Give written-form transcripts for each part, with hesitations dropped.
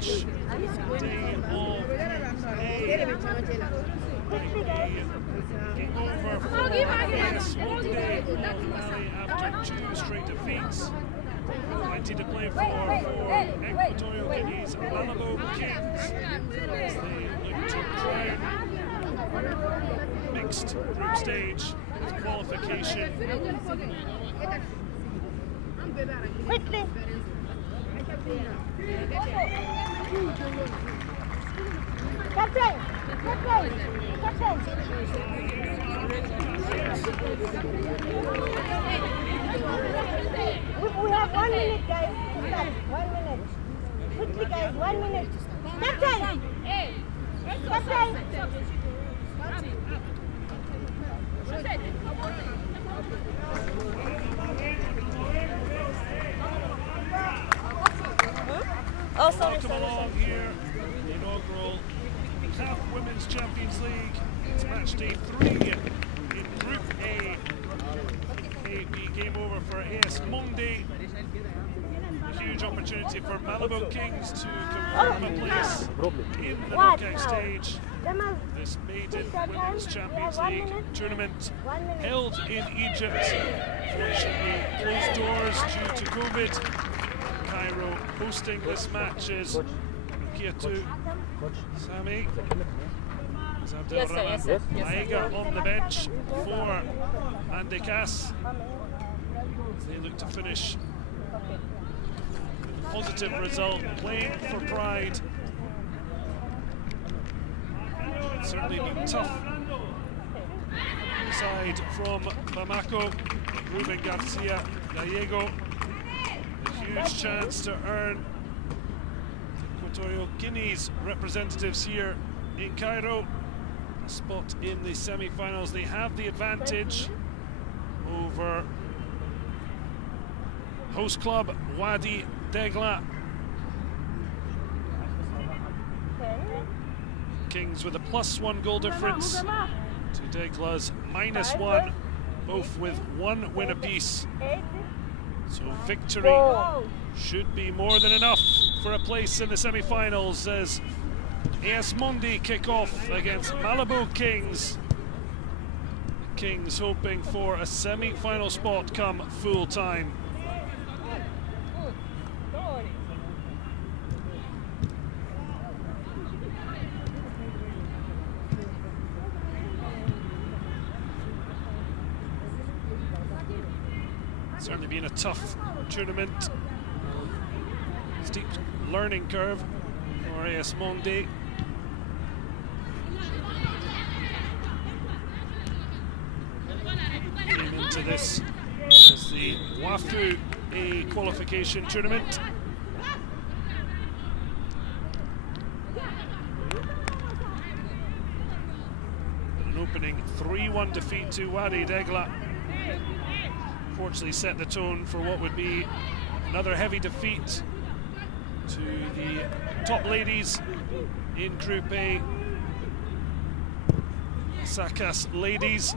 match day of game over for AS Mande Mali after 2 straight defeats. Plenty to play for Equatorial Guinea's Malabo Kings as they look to crown mixed group stage with qualification. Quickly. Captain! Captain! Captain! We have 1 minute, guys. 1 minute. Quickly, guys. 1 minute. Captain! Captain! Oh, sorry, Welcome along here, the inaugural CAF Women's Champions League. It's match day 3 in Group A. A B game over for AS Mande. A huge opportunity for Malabo Kings to confirm a place in the knockout stage. This maiden Women's Champions League tournament held in Egypt. Fortunately, closed doors due to COVID. Cairo hosting this match is Kiatu Sami. Yes. Aiga on the bench for Andekas. They look to finish with a positive result, playing for pride. It's certainly been tough. Aside from Bamako, Ruben Garcia Gallego. Huge chance to earn Equatorial Guinea's representatives here in Cairo a spot in the semi-finals. They have the advantage over host club Wadi Degla. Kings with a +1 goal difference to Degla's -1, both with 1 win apiece. So victory should be more than enough for a place in the semi-finals as AS Mande kick off against Malabo Kings. The Kings hoping for a semi-final spot come full time. Certainly been a tough tournament. Steep learning curve for AS Mande. Came into this as the WAFU A qualification tournament. An opening 3-1 defeat to Wadi Degla. Unfortunately set the tone for what would be another heavy defeat to the top ladies in Group A. Sakas ladies.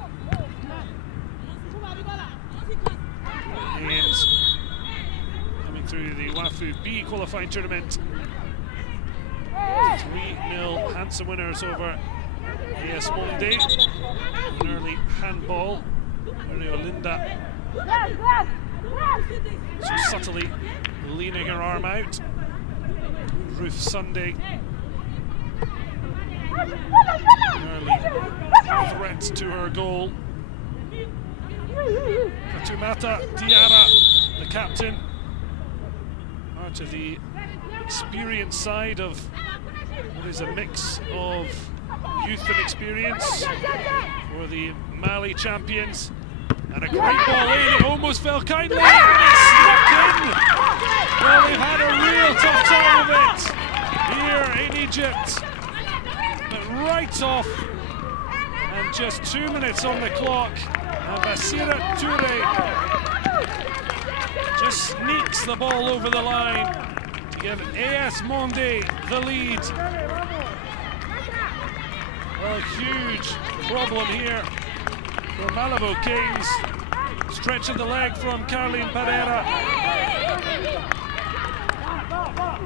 And coming through the WAFU B qualifying tournament. 3-0 handsome winners over AS Mande. An early handball. Linda so subtly leaning her arm out. Ruth Sunday. Early threat to her goal. Fatumata Diarra, the captain, part of the experienced side of what is a mix of youth and experience for the Mali champions. And a great ball in, it almost fell kindly, and it's snuck in. Well, they've had a real tough time of it here in Egypt. But right off, and just 2 minutes on the clock, and Basira Toure just sneaks the ball over the line to give AS Mande the lead. Well, a huge problem here for Malabo Kings. Stretch of the leg from Caroline Pereira.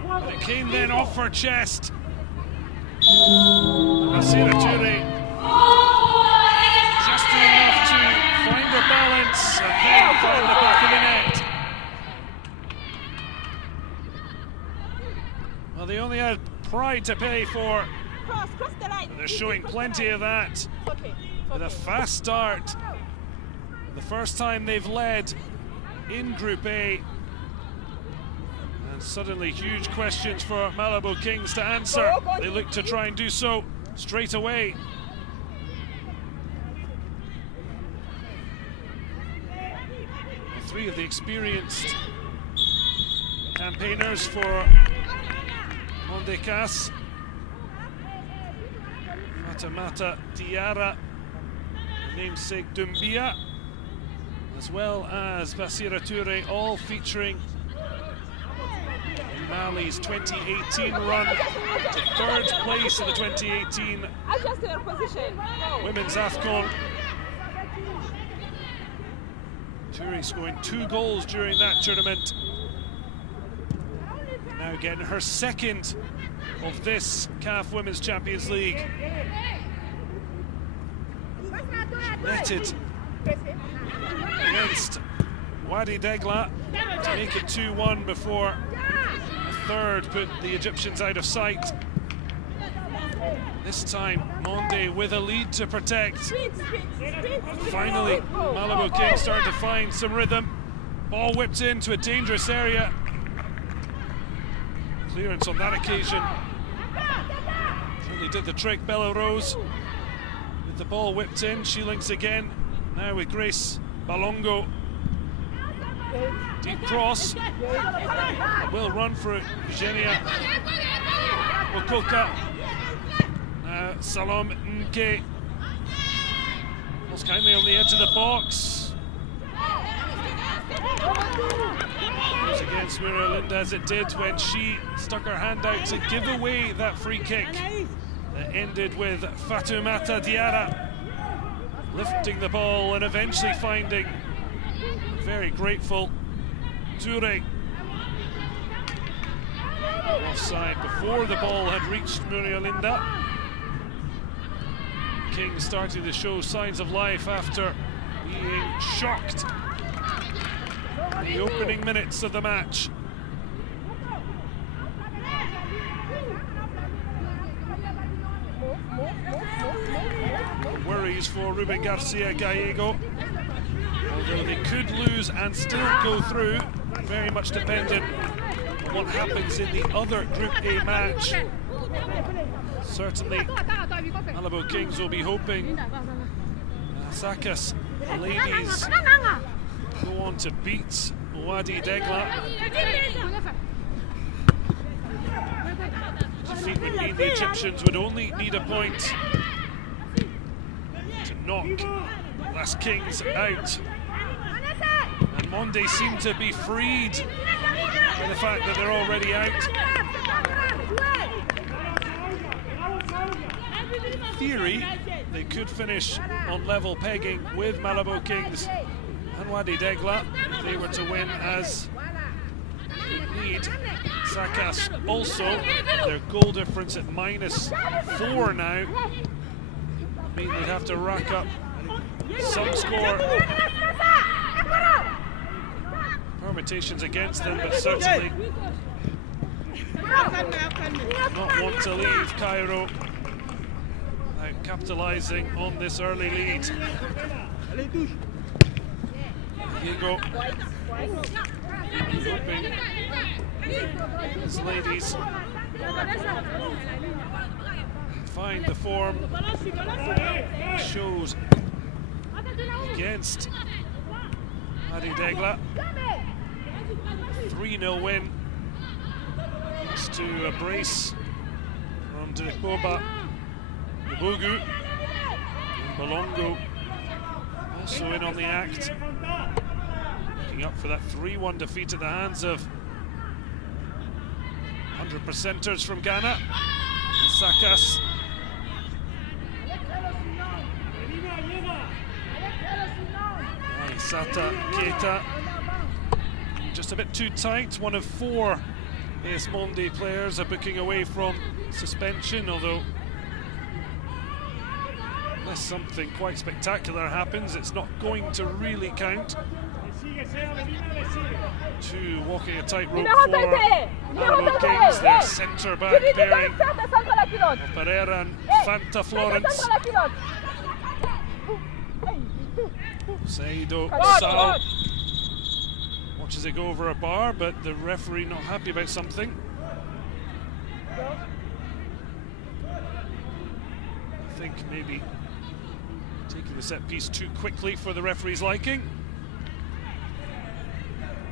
But Came then off her chest. Basira Toure just enough to find her balance and then find the back of the net. Well, they only had pride to pay for. They're showing plenty of that. With a fast start. The first time they've led in Group A. And suddenly huge questions for Malabo Kings to answer. They look to try and do so straight away. Three of the experienced campaigners for Mande CAS. Mata Diarra, namesake Dumbia, as well as Basira Toure, all featuring in Mali's 2018 run to third place in the 2018 Women's AFCON. Toure scoring 2 goals during that tournament. Now getting her second of this CAF Women's Champions League. Netted against Wadi Degla to make it 2-1 before a third put the Egyptians out of sight. This time Mande with a lead to protect. Finally Malabo Kings starting to find some rhythm. Ball whipped into a dangerous area. Clearance on that occasion certainly did the trick. Bella Rose with the ball whipped in. She links again now with Grace Balongo. Deep cross. Will run for Eugenia Okoka. Salom Nke most kindly on the edge of the box. Goes against Muriel Linda as it did when she stuck her hand out to give away that free kick that ended with Fatoumata Diarra lifting the ball and eventually finding a very grateful Toure. Offside before the ball had reached Muriel Linda. Kings starting to show signs of life after being shocked in the opening minutes of the match. Worries for Ruben Garcia Gallego, although they could lose and still go through, very much dependent on what happens in the other Group A match. Certainly Malabo Kings will be hoping Sakas ladies go on to beat Wadi Degla. Defeat would mean the Egyptians would only need a point to knock Las Kings out. And Mande seem to be freed by the fact that they're already out. In theory, they could finish on level pegging with Malabo Kings and Wadi Degla if they were to win, as need Sakas also. Their goal difference at -4 now mean they'd have to rack up some score permutations against them, but certainly not want to leave Cairo without capitalising on this early lead. Diego hoping his ladies find the form shows against Wadi Degla. 3-0 win thanks to a brace from Dirikoba Nbugu, and Balongo also in on the act, looking up for that 3-1 defeat at the hands of 100%ers from Ghana. Sakas Sata Keita just a bit too tight, one of 4 AS Mande players are booking away from suspension, although unless something quite spectacular happens, it's not going to really count. Two walking a tightrope for Malabo Kings, their centre back pairing of Pereira and Fanta Florence. Saido Sao watches it go over a bar, but the referee not happy about something. I think maybe taking the set piece too quickly for the referee's liking.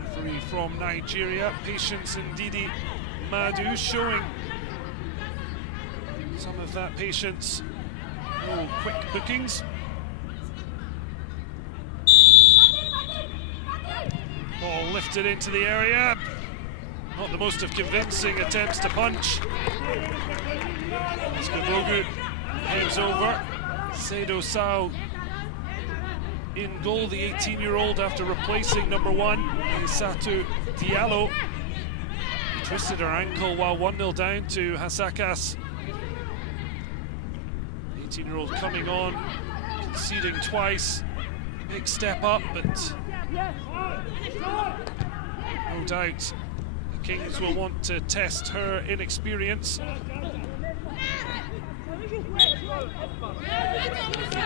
Referee from Nigeria, Patience Ndidi Madu, showing some of that patience. No quick bookings. Ball lifted into the area. Not the most of convincing attempts to punch. Skabogu heads over. Saido Sao in goal, the 18-year-old, after replacing number 1, Satu Diallo. Twisted her ankle while 1-0 down to Hasakas. 18-year-old coming on, conceding twice. Big step up, but no doubt the Kings will want to test her inexperience.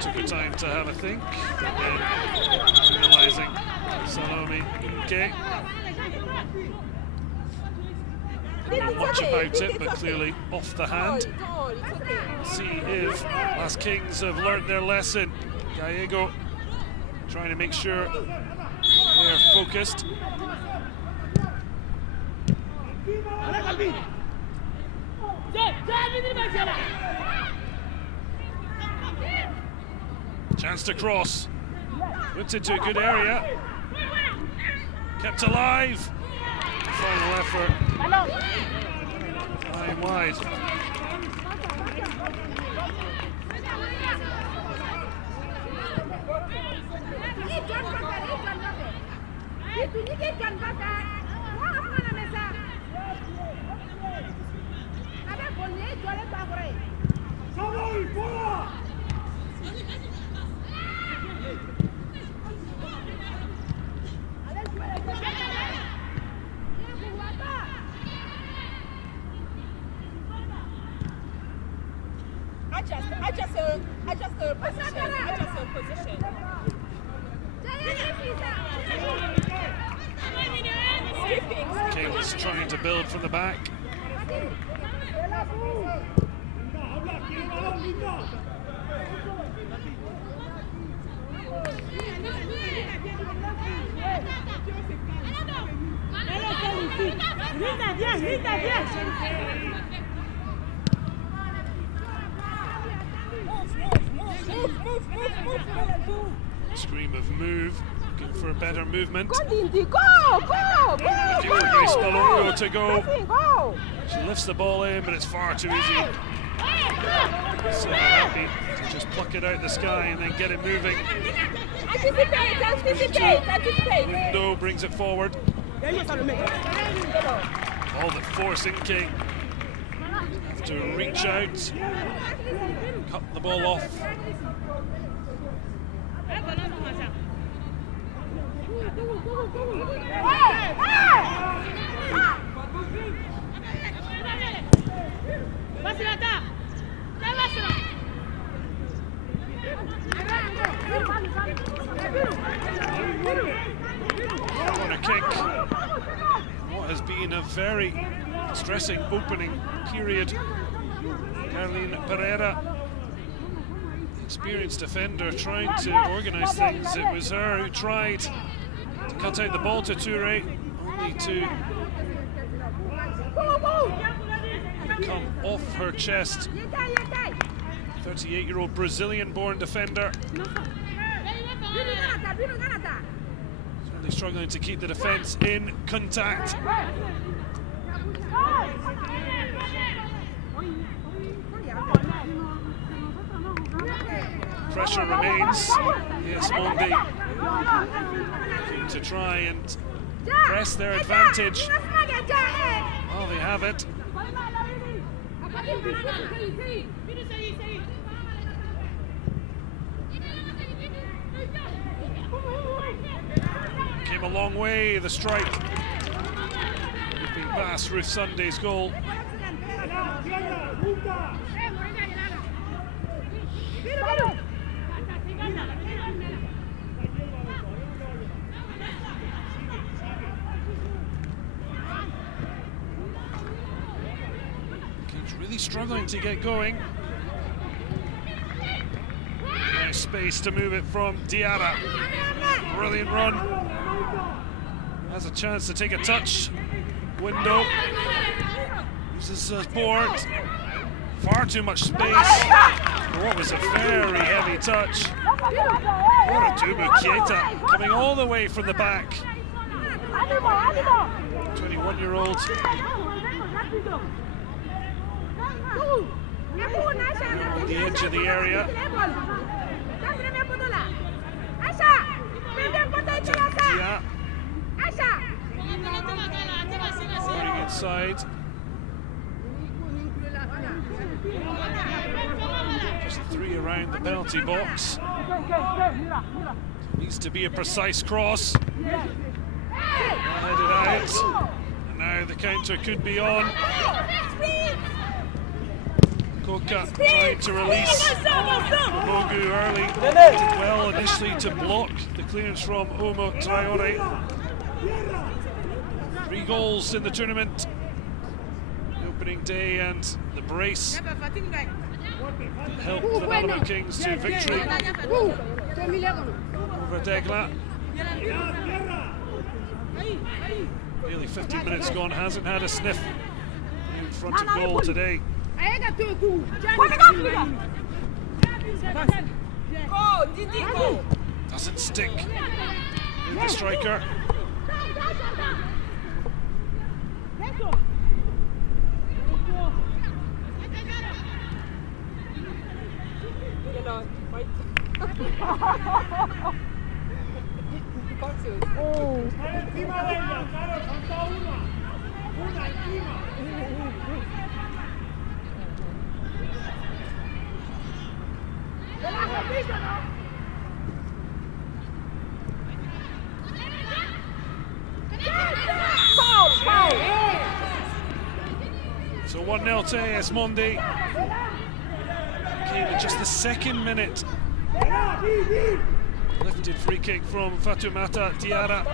Took her time to have a think, and then realising Salome Nke. Didn't know much about it, but clearly off the hand. See if AS Kings have learnt their lesson. Gallego trying to make sure they're focused. Chance to cross. Whipped into a good area. Kept alive. Final effort. Flying wide. Adjust the position. Kayla's trying to build from the back. Scream of move, looking for a better movement. Go! Looking for Grace Malongo to go. She lifts the ball in, but it's far too easy. So happy to just pluck it out the sky and then get it moving. Anticipate. Window brings it forward. All that forcing King. Have to reach out, cut the ball off. Corner kick. What has been a very stressing opening period. Caroline Pereira, experienced defender, trying to organise things. It was her who tried to cut out the ball to Toure, only to come off her chest. 38-year-old Brazilian-born defender. Certainly struggling to keep the defence in contact. Pressure remains. AS Mande looking to try and press their advantage. Well, they have it. Came a long way, the strike. Being past Ruth Sunday's goal. Kings really struggling to get going. Nice space to move it from Diarra. Brilliant run. Has a chance to take a touch. Window. Uses his board. Far too much space. What was a very heavy touch. Oratumu Keita coming all the way from the back. 21-year-old. On the edge of the area. Yeah. Running inside. Just 3 around the penalty box. Needs to be a precise cross. Headed out. And now the counter could be on. Koka trying to release Mogu early. Did well initially to block the clearance from Omo Traore. 3 goals in the tournament. The opening day and the brace helped the Malabo Kings to victory over Degla. Nearly 15 minutes gone, hasn't had a sniff in front of goal today. Doesn't stick with the striker. So 1-0 to AS Mande. Came in just the 2nd minute. Lifted free kick from Fatoumata Diarra.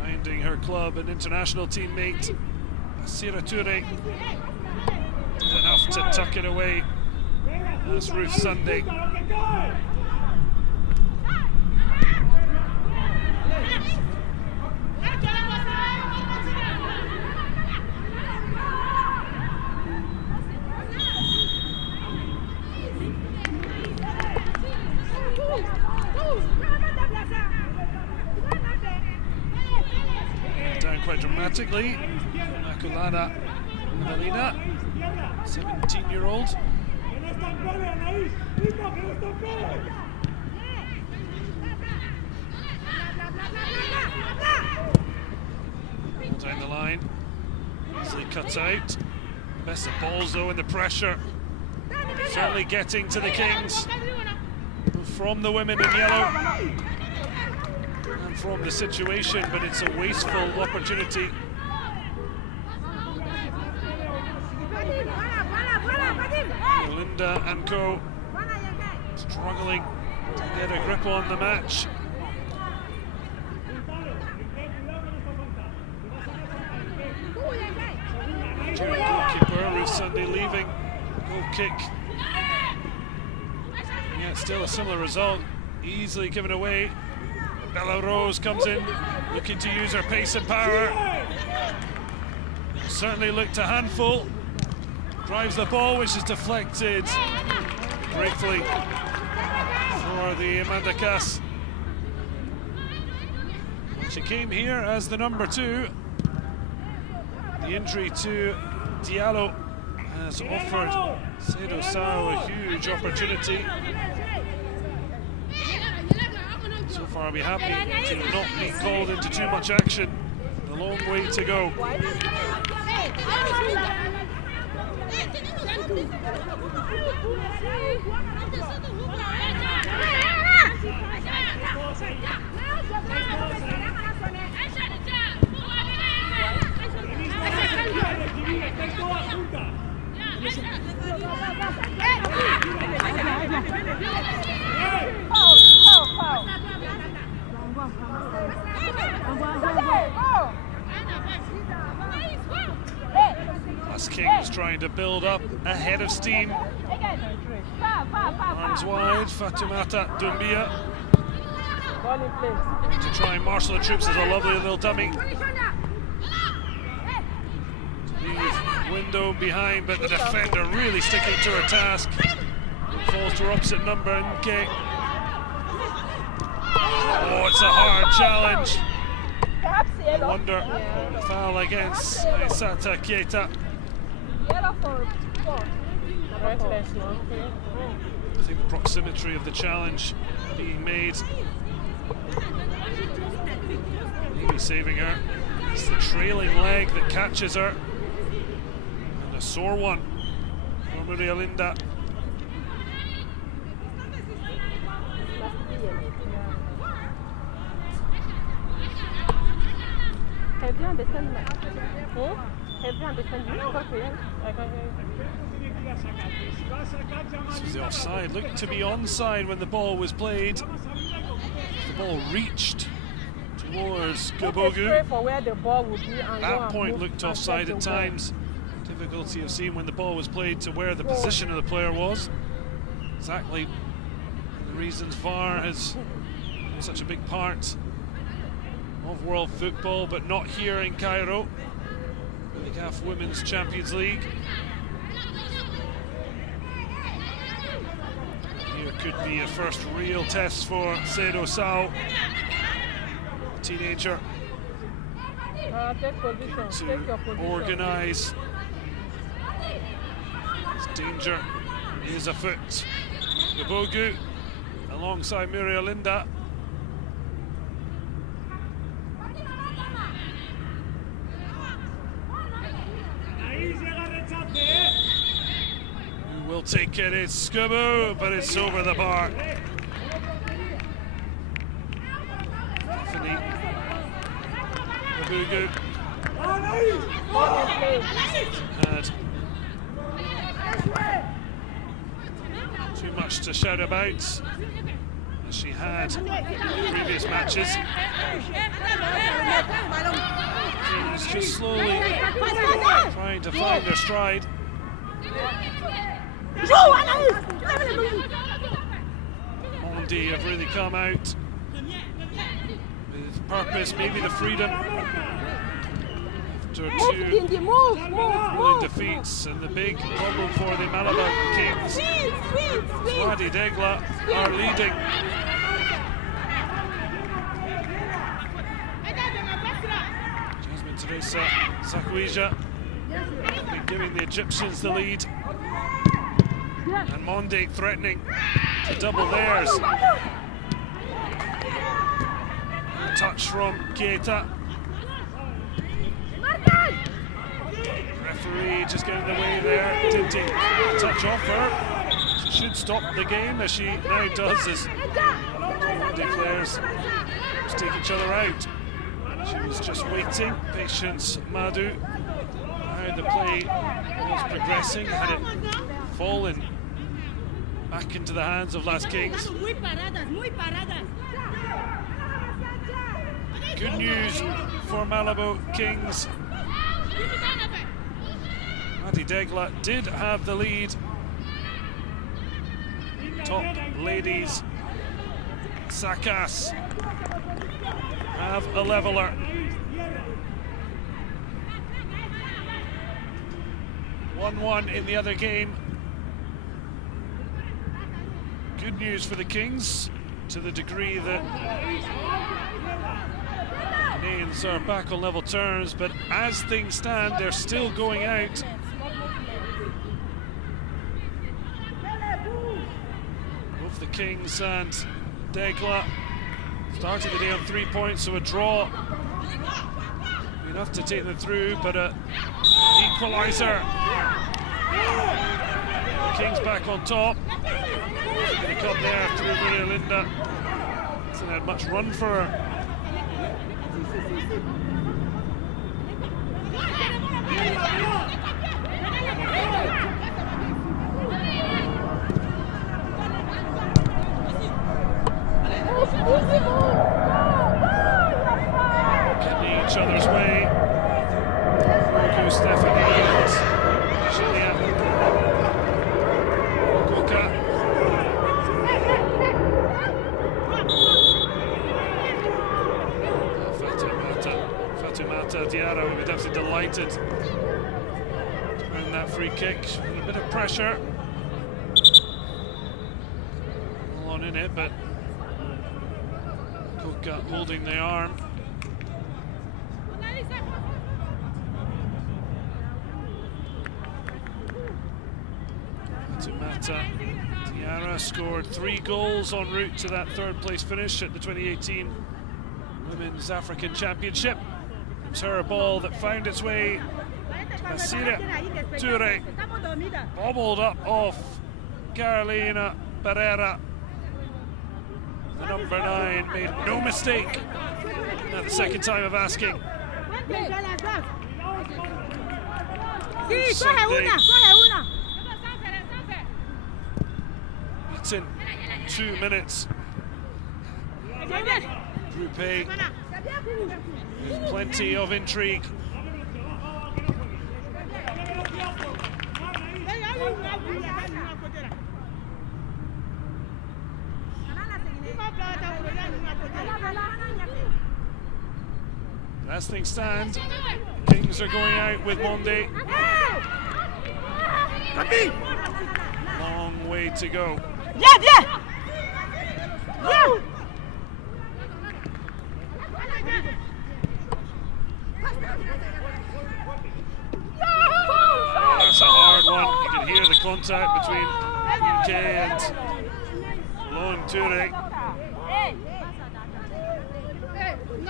Finding her club and international teammate Sira Toure. Did enough to tuck it away. That's Ruth Sunday. Down quite dramatically. Makulana Melina, 17-year-old. Down the line. Easily cuts out. Best of balls though in the pressure. Certainly getting to the Kings. From the women in yellow. And from the situation, but it's a wasteful opportunity. Linda and co. Struggling to get a grip on the match. Goalkeeper Ruth Sunday leaving. Goal kick. Yeah, still a similar result. Easily given away. Bella Rose comes in, looking to use her pace and power. Certainly looked a handful. Drives the ball, which is deflected gratefully for the Mandakas. She came here as the number 2. The injury to Diallo has offered Seydou Sao a huge opportunity. So far, I'll be happy to not be called into too much action. The long way to go. AS Kings trying to build up ahead of steam. Arms wide, Fatoumata Doumbia to try and marshal the troops as a lovely little dummy. Leave window behind, but the defender really sticking to her task. Falls to her opposite number, Nke. Oh, it's a hard challenge. I wonder the foul against Aissata Keita. I think the proximity of the challenge being made, maybe saving her. It's the trailing leg that catches her, and a sore one for Maria Linda. Have you understand my Have you understand This was the offside. Looked to be onside when the ball was played. The ball reached towards Gabogu. That point looked offside at times. Difficulty of seeing when the ball was played to where the position of the player was. Exactly the reasons VAR has such a big part of world football, but not here in Cairo, in the CAF Women's Champions League. Here could be a first real test for Sedo Sao, a teenager, to organise. His danger is afoot. Gabogu alongside Maria Linda. Who will take it? It's Skubu, but it's over the bar. Stephanie Gabogu had too much to shout about, as she had in previous matches. Kings just slowly trying to find their stride. Mande have really come out with purpose, maybe the freedom, after two grueling defeats, and the big problem for the Malabo Kings. Wadi Degla are leading. Jasmine Teresa Sakuija been giving the Egyptians the lead, and Mande threatening to double theirs. A touch from Keita. Referee just getting in the way there. Didn't take a touch off her. She should stop the game, as she now does, as Mande players just take each other out. She was just waiting. Patience Madu. How the play was progressing, had it fallen back into the hands of AS Kings. Good news for Malabo Kings. Wadi Degla did have the lead. Top ladies Sakas have a leveler. 1-1 in the other game. Good news for the Kings, to the degree that Canadians are back on level terms, but as things stand, they're still going out. Both the Kings and Degla started the day on 3 points, so a draw in enough to take them through, but an equaliser. Kings back on top. They got there through Maria Linda. Hasn't had much run for her. Getting each other's way. Rogo, Stephanie, and Julia. Goka. Fatoumata Diarra, we would have to be delighted to earn that free kick. A bit of pressure. All on in it, but Goka holding the arm. Fatoumata Diarra scored 3 goals en route to that third place finish at the 2018 Women's African Championship. It was her ball that found its way to Masira Toure, bobbled up off Carolina Pereira. The number 9 made no mistake. Not the second time of asking. Sunday, it's in 2 minutes. Group A with plenty of intrigue. As things stand, Kings are going out with Mande. Long way to go. That's a hard one. You can hear the contact between UK and Malabo Kings.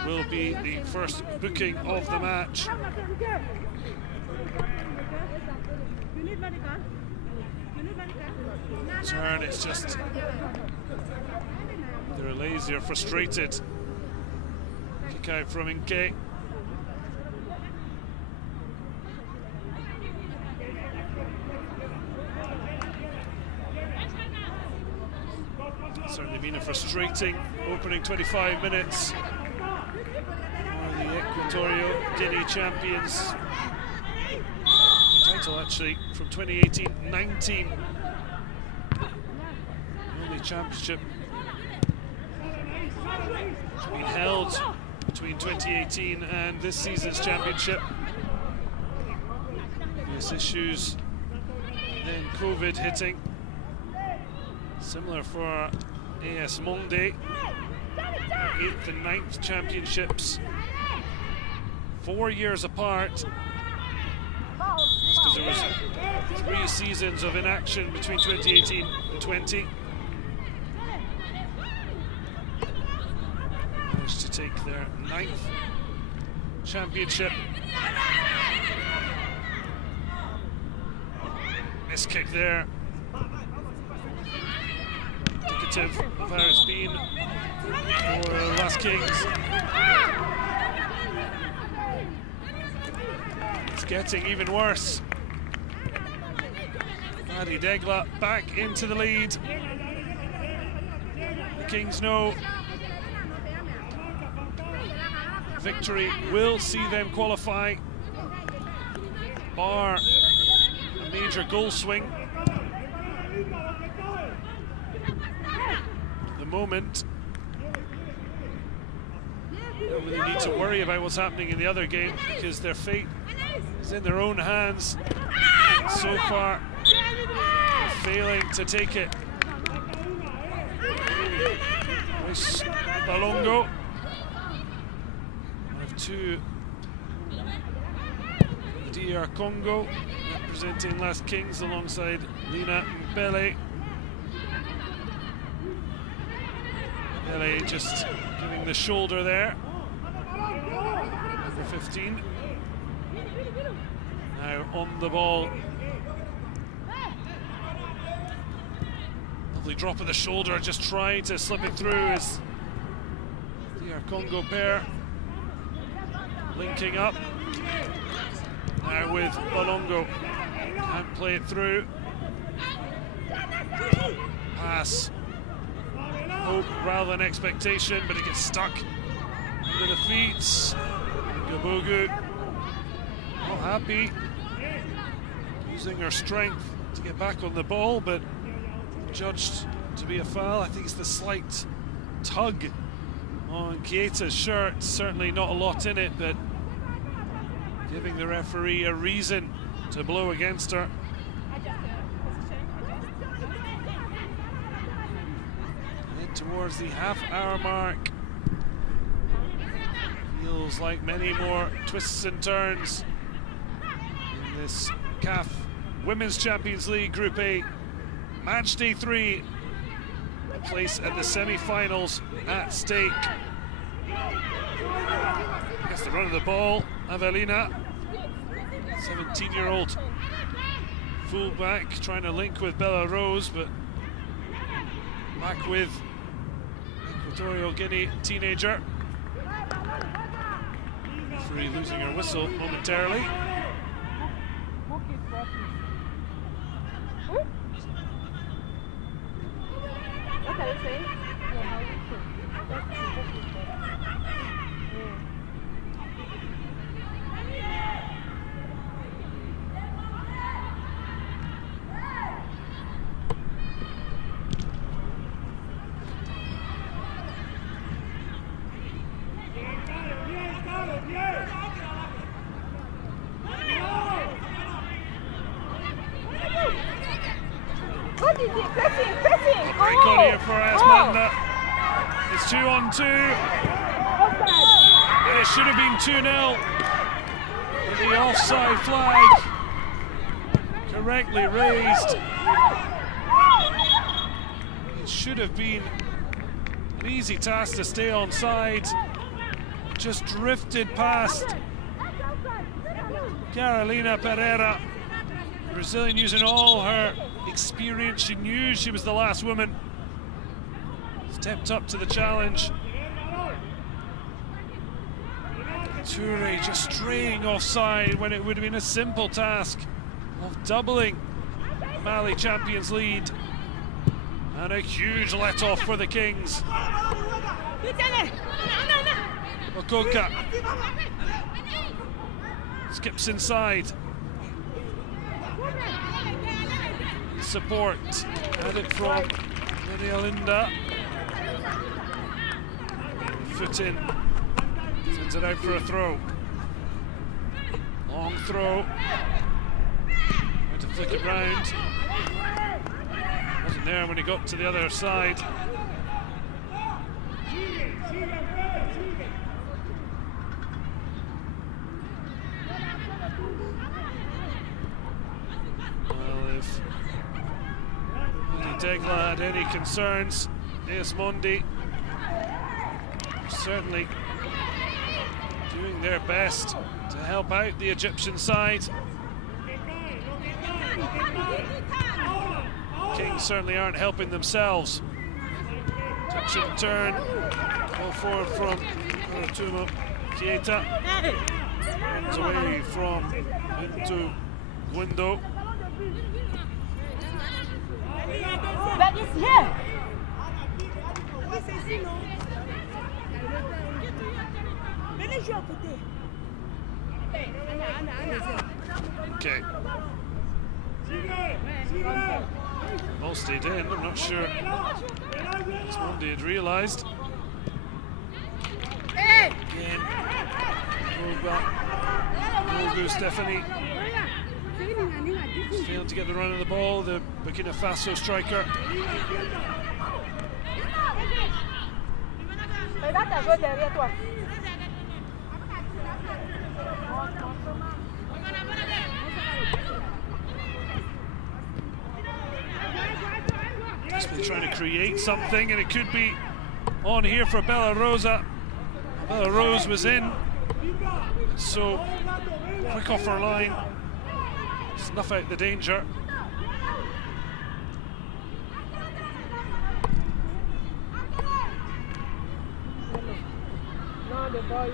Will be the first booking of the match. Turn, it's just they're lazy or frustrated. Kick out from Nke. Certainly been a frustrating opening 25 minutes. The Equatorial Guinea champions. Title actually from 2018-19. The only championship to be held between 2018 and this season's championship. Previous issues, then COVID hitting. Similar for AS Mande. 8th and 9th championships. 4 years apart. That's because there was 3 seasons of inaction between 2018 and 20. Managed to take their 9th championship. Miss kick there. Indicative of how it's been for AS Kings. It's getting even worse. Adi Degla back into the lead. The Kings know victory will see them qualify, bar a major goal swing. At the moment, they don't really need to worry about what's happening in the other game because their fate is in their own hands. So far, failing to take it. Nice Balongo. One of 2. DR Congo representing AS Kings alongside Lina Mbele. Mbele just giving the shoulder there. Number 15. Now on the ball. Lovely drop of the shoulder, just trying to slip it through as the Congo pair linking up. Now with Balongo, can't play it through. Pass, hope rather than expectation, but it gets stuck under the feet. Gabogu, not happy, using her strength to get back on the ball, but judged to be a foul. I think it's the slight tug on Keita's shirt, certainly not a lot in it, but giving the referee a reason to blow against her. Head towards the half-hour mark. Feels like many more twists and turns in this CAF Women's Champions League Group A. Match day 3, a place at the semi-finals at stake. Gets the run of the ball, Avelina, 17-year-old fullback, trying to link with Bella Rose, but back with Equatorial Guinea teenager. Referee losing her whistle momentarily. Break on here for AS Mande. It's 2-on-2. It should have been 2-0. With the offside flag correctly raised. It should have been an easy task to stay onside. Just drifted past Carolina Pereira. Brazilian using all her experience. She knew she was the last woman. Stepped up to the challenge. Toure just straying offside when it would have been a simple task of doubling the Mali Champions lead. And a huge let-off for the Kings. Okoka skips inside. Support added from Maria Linda. Foot in, sends it out for a throw. Long throw. Trying to flick it round. Wasn't there when he got to the other side. Well, if Degla had any concerns, AS Mande certainly doing their best to help out the Egyptian side. Kings certainly aren't helping themselves. Touch and turn, ball forward from Aratumo Keita. Runs away from into window. But it's here. Okay. All stayed in, I'm not sure AS Mande had realised. Again, Olga Stephanie failed to get the run of the ball, the Burkina Faso striker. Just been trying to create something, and it could be on here for Bella Rosa. Bella Rose was in, so quick off her line. snuff out the danger. No, the boys.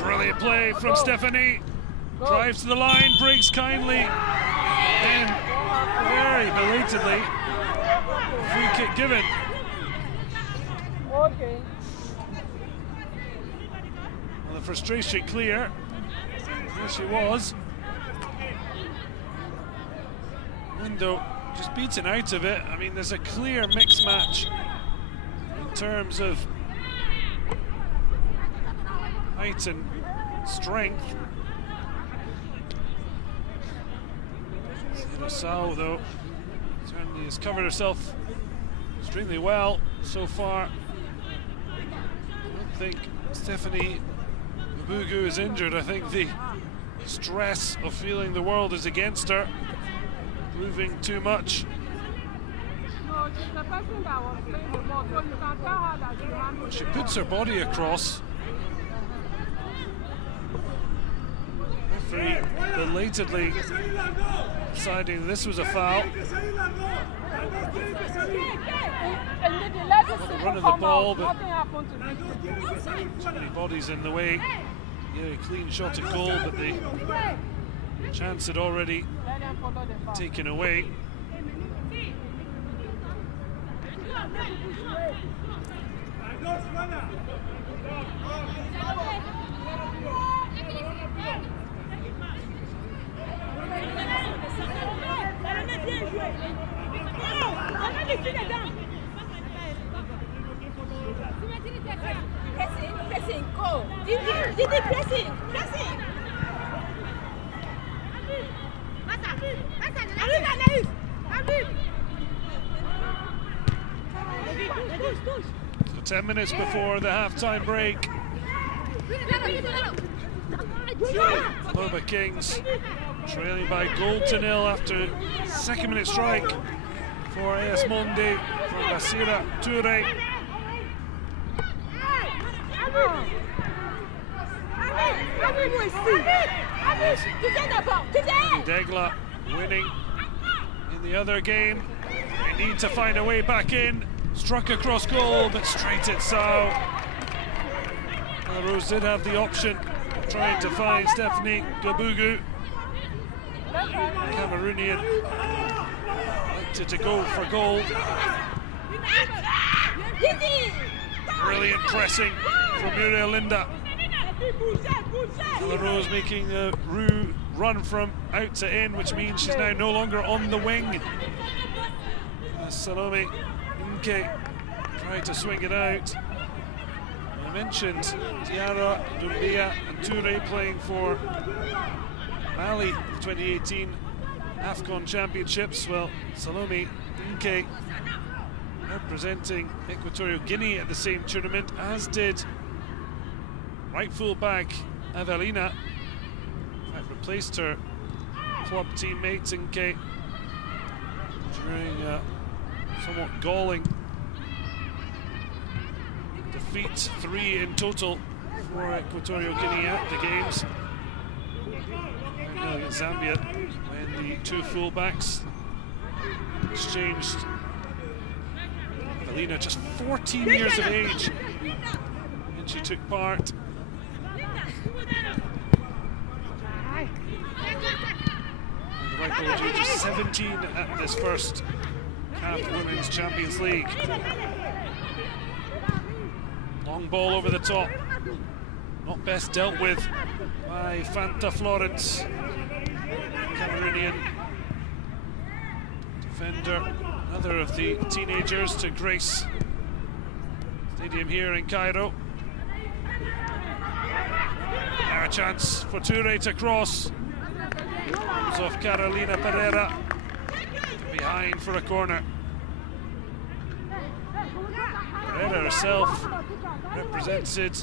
Brilliant play from Stephanie. Drives to the line, breaks kindly, and very belatedly. Free kick given. Okay. Well, the frustration clear. There she was. Window just beaten out of it. I mean, there's a clear mixed match in terms of height and strength. Sao, though, certainly has covered herself extremely well so far. I don't think Stephanie Gabugu is injured. I think the stress of feeling the world is against her, moving too much. She puts her body across. Referee belatedly deciding this was a foul. Running the ball, but too many bodies in the way. Yeah, a clean shot at goal, but the chance had already taken away. Pressing, go. Didi, pressing. So 10 minutes before the half-time break. Malabo Kings trailing by goal to nil after second-minute strike for AS Mande from Basira Toure. Degla winning in the other game. They need to find a way back in. Struck across goal, but straight at Sao. Rose did have the option of trying to find Stephanie Gabugu. Cameroonian wanted to go for goal. Brilliant pressing from Muriel Linda. Rose making the run from out to in, which means she's now no longer on the wing. Salome Nke tried to swing it out. I mentioned Tiara, Doumbia and Toure playing for Mali 2018 AFCON Championships. Well, Salome Nke representing Equatorial Guinea at the same tournament, as did right full-back Avelina. In fact, replaced her club teammate Nke during a somewhat galling defeat, 3 in total for Equatorial Guinea at the games. And against Zambia, when the two full-backs exchanged. Avelina, just 14 years of age, and she took part. And the ripe old age of 17 at this first CAF Women's Champions League. Long ball over the top, not best dealt with by Fanta Florence, Cameroonian defender, another of the teenagers to grace stadium here in Cairo. chance for Toure to cross. Comes off Carolina Pereira. Behind for a corner. Pereira herself represented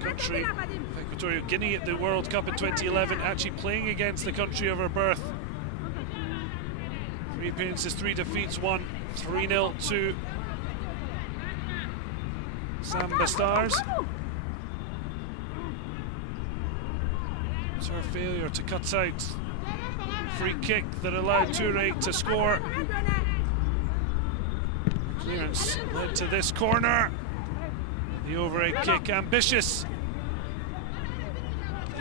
country of Equatorial Guinea at the World Cup in 2011, actually playing against the country of her birth. 3 appearances, 3 defeats, 1 3-0 to Samba Stars. It's her failure to cut out free kick that allowed Toure to score. Clearance led to this corner. The overhead kick, ambitious.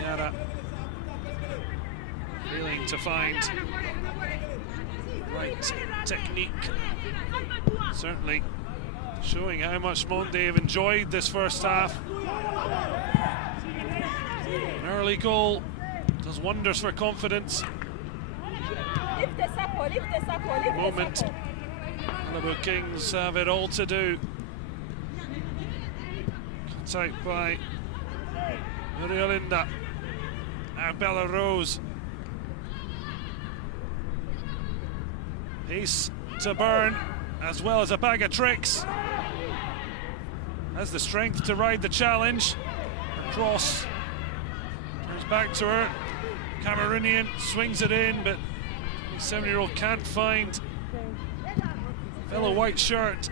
Yara failing to find right technique. Certainly showing how much Monde have enjoyed this first half. An early goal does wonders for confidence. At the moment, Malabo Kings have it all to do. Cut out by Riolinda. Now Bella Rose. Pace to burn, as well as a bag of tricks. Has the strength to ride the challenge. Her cross turns back to her. Cameroonian swings it in, but the 7-year-old can't find fellow white shirt.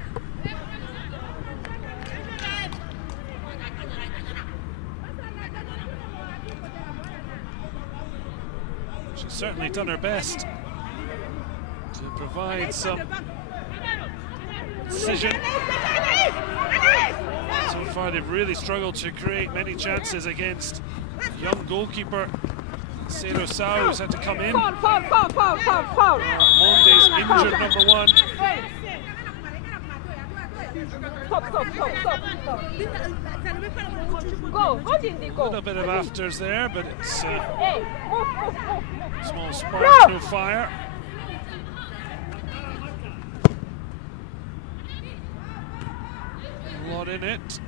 She's certainly done her best to provide some decision. So far they've really struggled to create many chances against young goalkeeper Cero Sao, who's had to come in. Monde's injured number 1. A little bit of afters there, but it's small spark, no fire. A lot in it.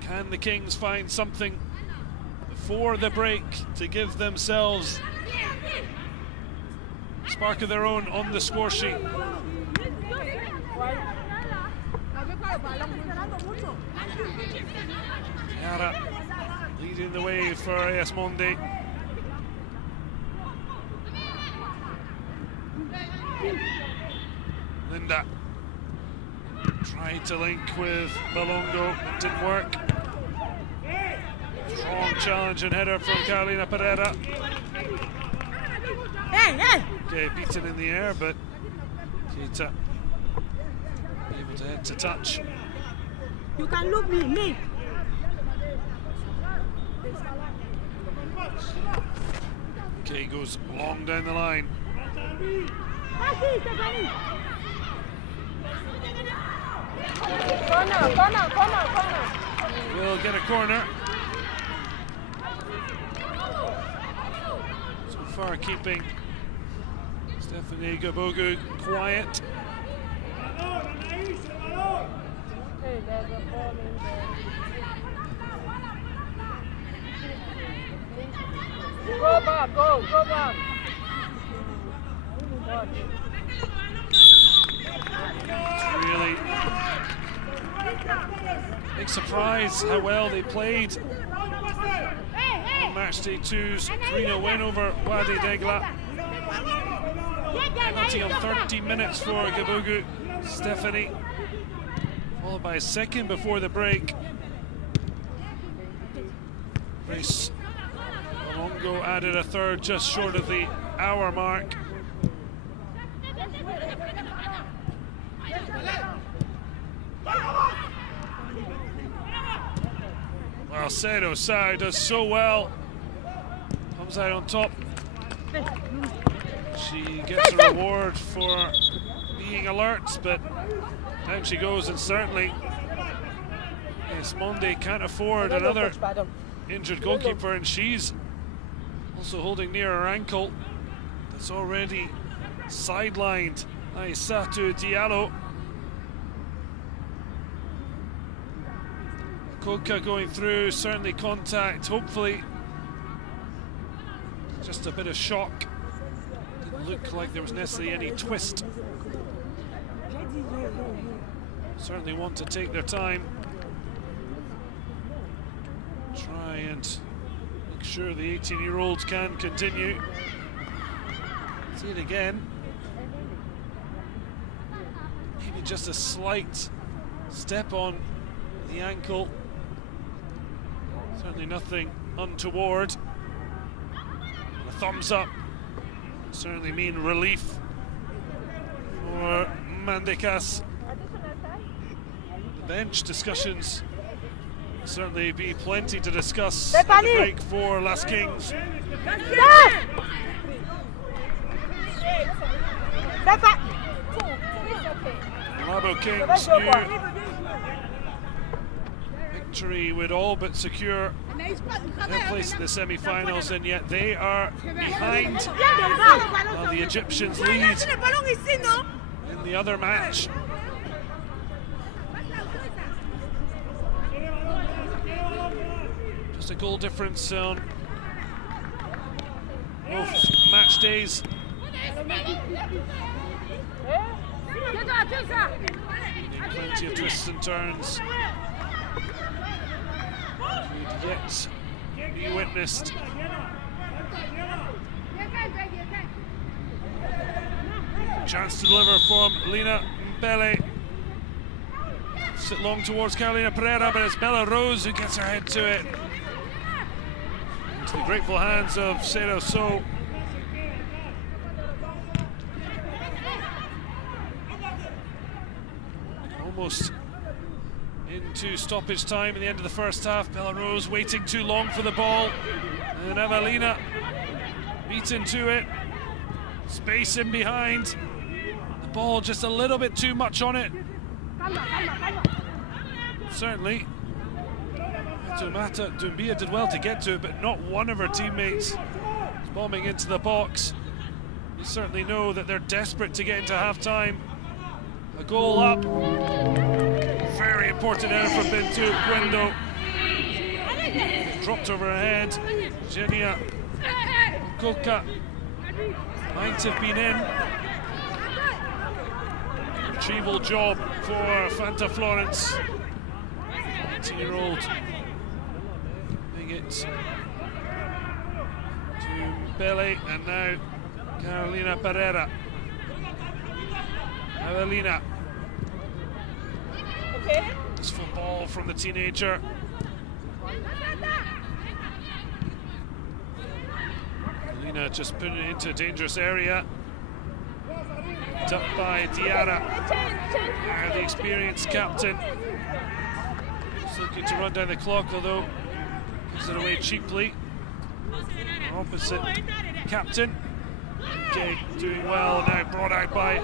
Can the Kings find something before the break to give themselves a spark of their own on the score sheet? Yara leading the way for AS Mande. Linda tried to link with Balongo, it didn't work. Strong challenge and header from Carolina Pereira. Okay, beaten in the air, but Keita able to head to touch. You can look me. Okay, goes long down the line. Corner. Will get a corner. So far keeping Stephanie Gabogu quiet. Go back. It's really big surprise how well they played on match day 2's 3-0 win over Wadi Degla. Penalty on 30 minutes for Gabogu Stephanie, followed by a second before the break. Grace Longo added a third just short of the hour mark. Well, Cero Sao does so well. Comes out on top. She gets a reward for being alert, but down she goes, and certainly AS Mande can't afford another injured goalkeeper, and she's also holding near her ankle. That's already sidelined. Aissatou Diallo. Koka going through, certainly contact, hopefully just a bit of shock. Didn't look like there was necessarily any twist. Certainly want to take their time. Try and make sure the 18-year-olds can continue. See it again. Maybe just a slight step on the ankle. Certainly nothing untoward. A thumbs up certainly mean relief for Mandekas. The bench discussions certainly be plenty to discuss at the break for AS Kings. Malabo Kings new victory would all but secure their place in the semi-finals, and yet they are behind the Egyptians lead in the other match. Just a goal difference on both match days. Plenty of twists and turns could yet be witnessed. Chance to deliver from Lina Mbele. Sit long towards Carolina Pereira, but it's Bella Rose who gets her head to it. Into the grateful hands of Sarah So. Almost into stoppage time in the end of the first half. Bella Rose waiting too long for the ball, and Evelina beaten to it. Space in behind. The ball just a little bit too much on it. Certainly, Tumata Dumbia did well to get to it, but not one of her teammates is bombing into the box. You certainly know that they're desperate to get into half-time. A goal up. Very important error for Bintu Gwendo. Dropped over her head. Genia Koka might have been in. Retrieval job for Fanta Florence. 18-year-old. Bring it to Mbele, and now Carolina Pereira. Evelina. This football from the teenager. Evelina just putting it into a dangerous area. Picked up by Diarra, the experienced captain. Just looking to run down the clock, although gives it away cheaply. Opposite captain. Okay, doing well now, brought out by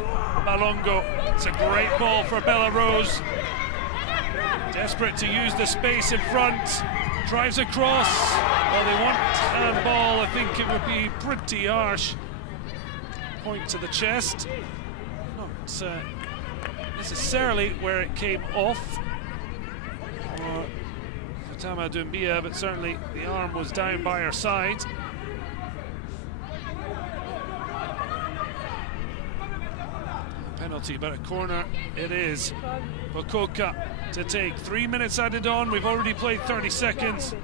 Malongo. It's a great ball for Bella Rose. Desperate to use the space in front. Drives across. Well, they want handball. I think it would be pretty harsh. Point to the chest. Not necessarily where it came off for Fatama Dumbia, but certainly the arm was down by her side. Penalty, but a corner it is. Bakoka to take. 3 minutes added on. We've already played 30 seconds.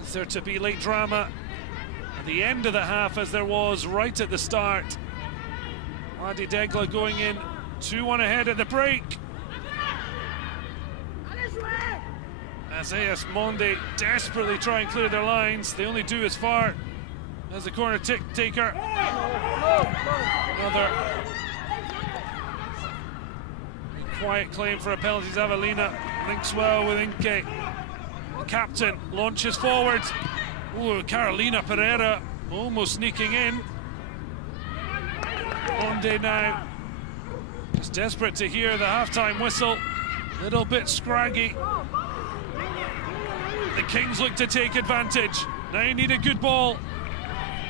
Is there to be late drama at the end of the half, as there was right at the start? Wadi Degla going in 2-1 ahead at the break. As AS Mande desperately try and clear their lines, they only do as far as the corner taker. Another quiet claim for a penalty. Avelina links well with Inke. The captain launches forward. Ooh, Carolina Pereira almost sneaking in. Monde now just desperate to hear the halftime whistle. Little bit scraggy. The Kings look to take advantage. Now you need a good ball.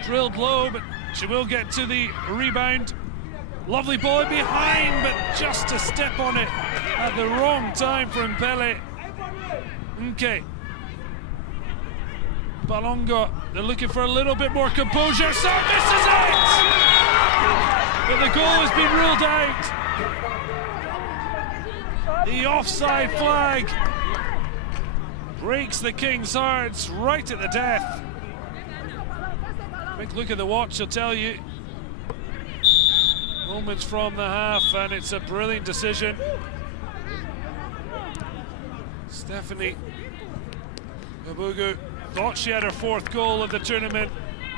Drilled low, but she will get to the rebound. Lovely ball behind, but just to step on it at the wrong time from Pele. Okay. Balongo, they're looking for a little bit more composure. So this is it! But the goal has been ruled out. The offside flag breaks the Kings' hearts right at the death. Quick look at the watch, I'll tell you. Moments from the half, and it's a brilliant decision. Stephanie Gabugu thought she had her 4th goal of the tournament,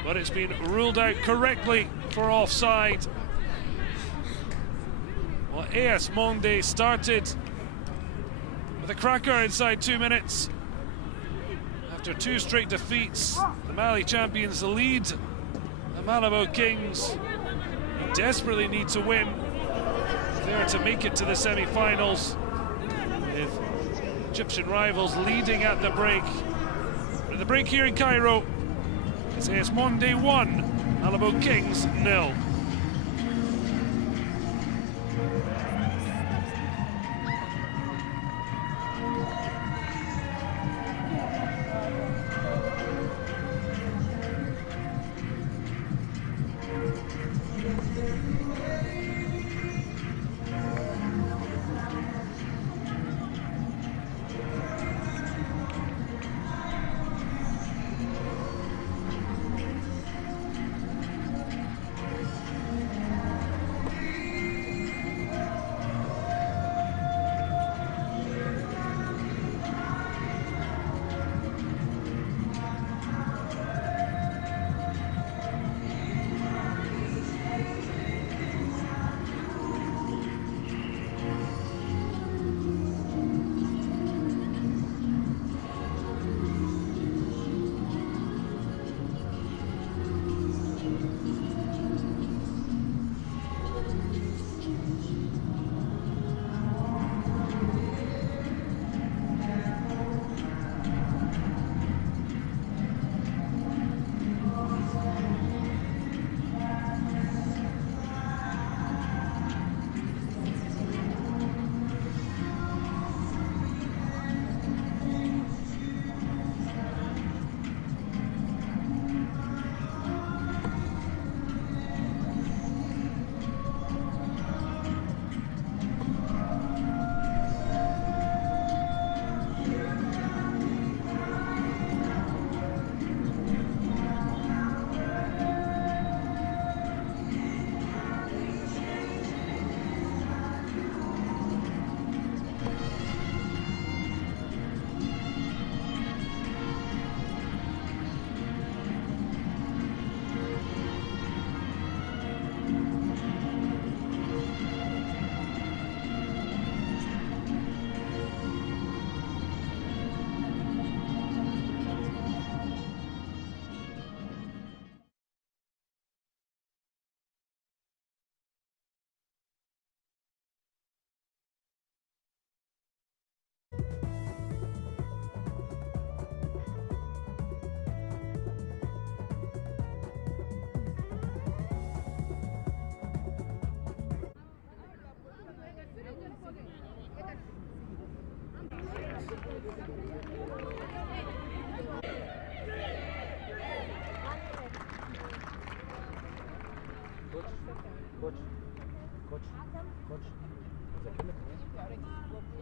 but it's been ruled out correctly for offside. Well, AS Mande started with a cracker inside 2 minutes. After 2 straight defeats, the Mali champions lead the Malabo Kings. They desperately need to win if they are to make it to the semi-finals, with Egyptian rivals leading at the break. But the break here in Cairo, it's AS Mande 1, Malabo Kings 0.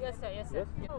Yes, sir. Yes, sir. Yes.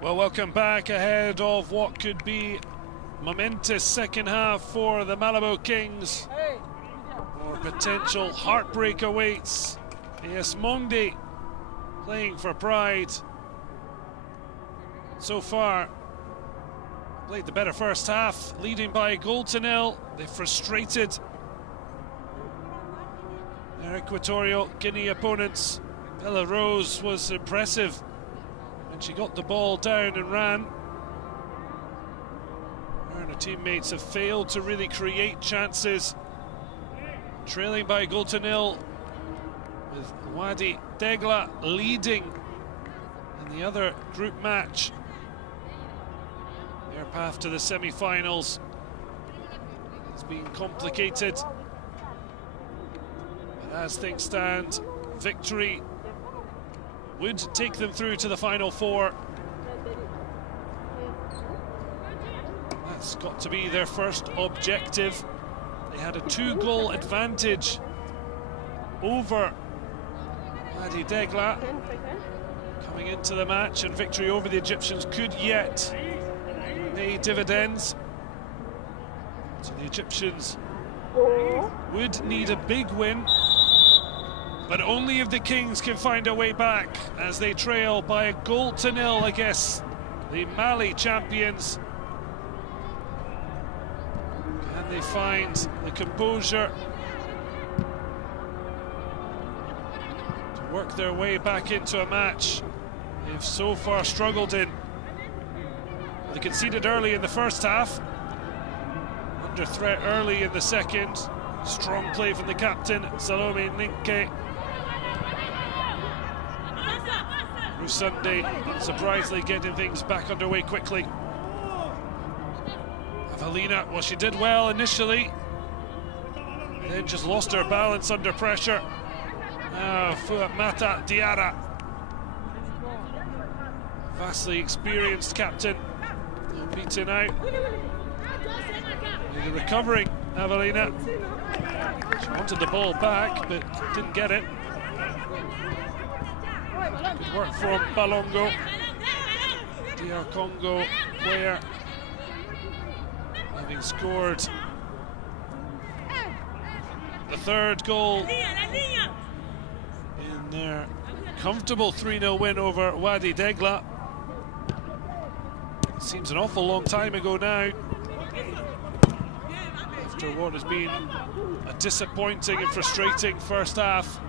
Well, welcome back ahead of what could be momentous second half for the Malabo Kings. More potential heartbreak awaits. AS Mande playing for pride. So far, played the better first half, leading by a goal to nil. They frustrated their Equatorial Guinea opponents. Bella Rose was impressive when she got the ball down and ran. Her and her teammates have failed to really create chances. Trailing by a goal to nil, with Wadi Degla leading in the other group match. Their path to the semi-finals has been complicated. But as things stand, victory would take them through to the final four. That's got to be their first objective. They had a 2-goal advantage over Wadi Degla coming into the match, and victory over the Egyptians could yet pay dividends. So the Egyptians would need a big win, but only if the Kings can find a way back as they trail by a goal to nil against the Mali champions. Can they find the composure to work their way back into a match they've so far struggled in? They conceded early in the first half, under threat early in the second. Strong play from the captain, Salome Ninke. Sunday surprisingly getting things back underway quickly. Avelina, well, she did well initially, then just lost her balance under pressure. Mata Diarra, vastly experienced captain, beaten out. Really recovering, Avelina. She wanted the ball back, but didn't get it. Good work from Balongo. DR Congo player, having scored the third goal in their comfortable 3-0 win over Wadi Degla. Seems an awful long time ago now, after what has been a disappointing and frustrating first half.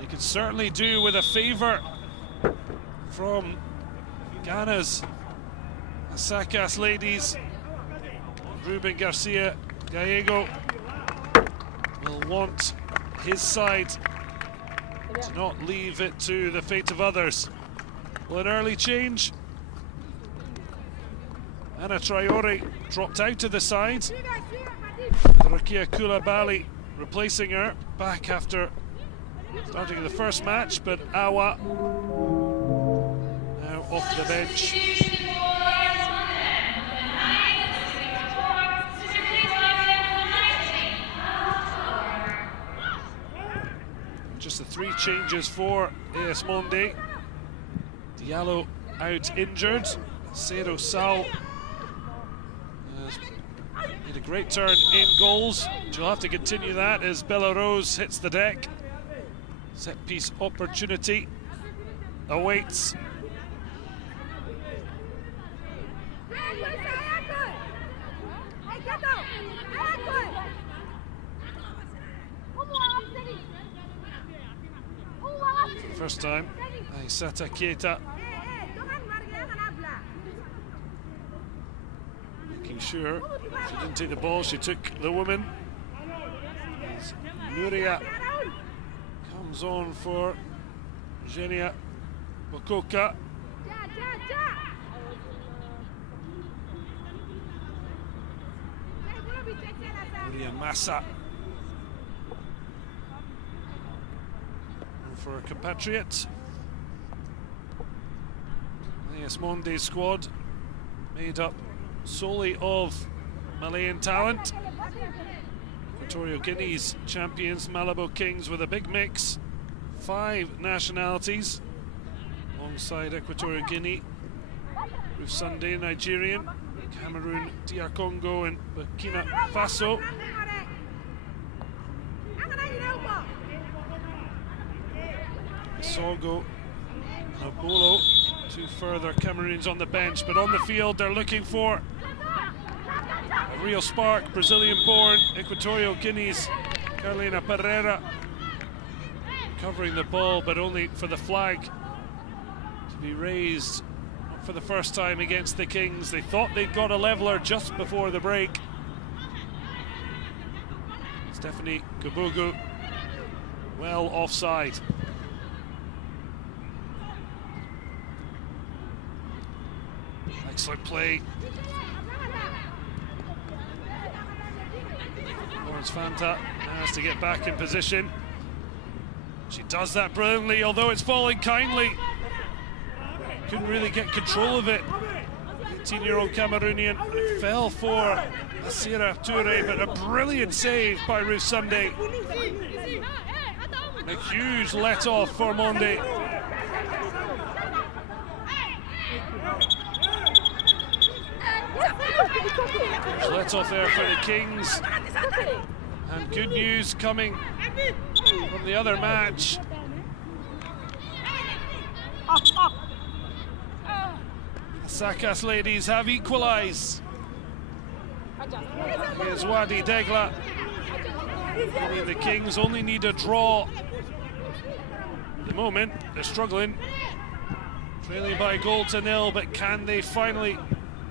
They could certainly do with a favour from Ghana's Sakas ladies. Ruben Garcia Gallego will want his side to not leave it to the fate of others. Well, an early change. Anna Traore dropped out of the side, with Rakia Koulibaly replacing her, back after starting the first match, but Awa now off the bench. Just the 3 changes for AS Mande. Diallo out injured. Cero Sal has made a great turn in goals. She'll have to continue that as Bella Rose hits the deck. Set piece opportunity awaits. First time, Aissata Keita making sure she didn't take the ball, she took the woman. As Nuria comes on for Genia Bokoka. Nuria Massa for a compatriot. AS Mande's squad made up solely of Malayan talent. Equatorial Guinea's champions, Malabo Kings, with a big mix. 5 nationalities. alongside Equatorial Guinea, with Sunday, Nigerian, Cameroon, DR Congo, and Burkina Faso. Sogo, Nabolo, two further Cameroons on the bench, but on the field they're looking for a real spark. Brazilian-born Equatorial Guinea's Carolina Pereira covering the ball, but only for the flag to be raised for the first time against the Kings. They thought they'd got a leveler just before the break. Stephanie Kabugu well offside. Excellent play. Lawrence Fanta has to get back in position. She does that brilliantly, although it's falling kindly. Couldn't really get control of it. 18-year-old Cameroonian. It fell for Asira Toure, but a brilliant save by Ruth Sunday. A huge let-off for Mande. Huge let-off there for the Kings. And good news coming from the other match. Sakas ladies have equalised. Here's Wadi Degla. Meaning the Kings only need a draw. At the moment, they're struggling. Trailing by 1-0, but can they finally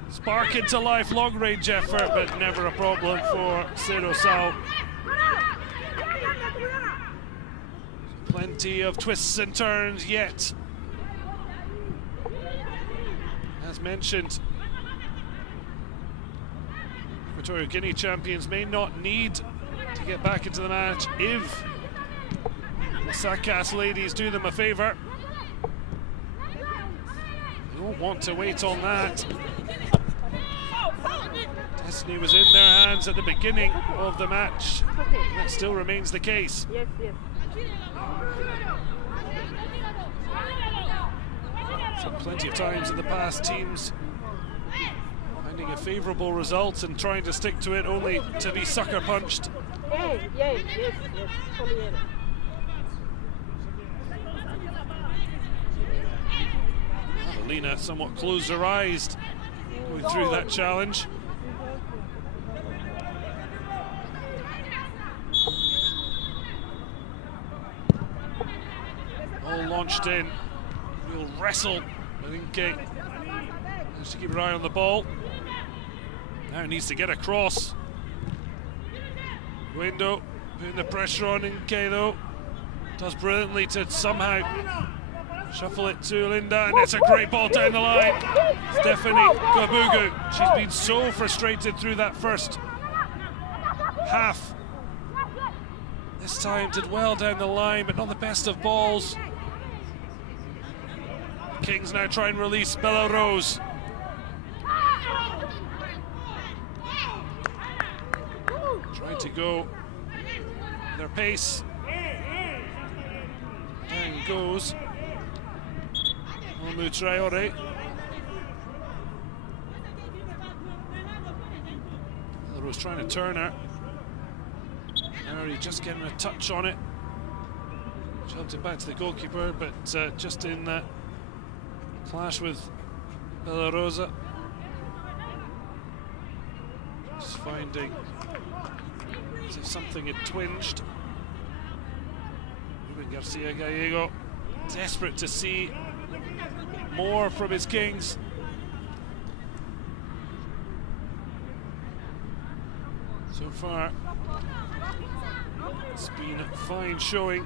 spark into life? Long-range effort, but never a problem for Cero Sao. Plenty of twists and turns yet. As mentioned, Equatorial Guinea champions may not need to get back into the match if the Sakas ladies do them a favour. They don't want to wait on that. Destiny was in their hands at the beginning of the match. That still remains the case. Yes, yes. So plenty of times in the past, teams finding a favourable result and trying to stick to it, only to be sucker punched. Yes. Adelina somewhat closed her eyes going through that challenge. All launched in. Real wrestle. I think Kate has to keep her eye on the ball. Now needs to get across. Window putting the pressure on Nke though. Does brilliantly to somehow shuffle it to Linda, and it's a great ball down the line. Stephanie Kabugu. She's been so frustrated through that first half. This time did well down the line, but not the best of balls. Kings now try and release Bella Rose. Trying to go their pace. Down goes Omu Traore. Bella Rose trying to turn her. Harry just getting a touch on it. Shoved it back to the goalkeeper, but just in that clash with Bella Rosa. Just finding as if something had twinged. Ruben Garcia Gallego, desperate to see more from his Kings. So far, it's been a fine showing.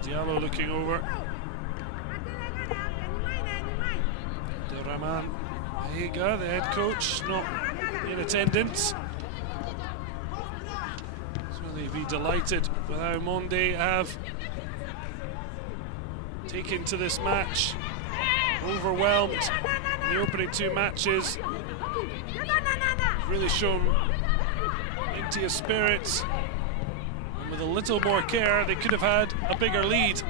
Diallo looking over. Abdelrahman Aiga, the head coach, not in attendance. So they'd be delighted with how Mande have taken to this match. Overwhelmed in the opening two matches. really shown into his spirits. And with a little more care, they could have had a bigger lead.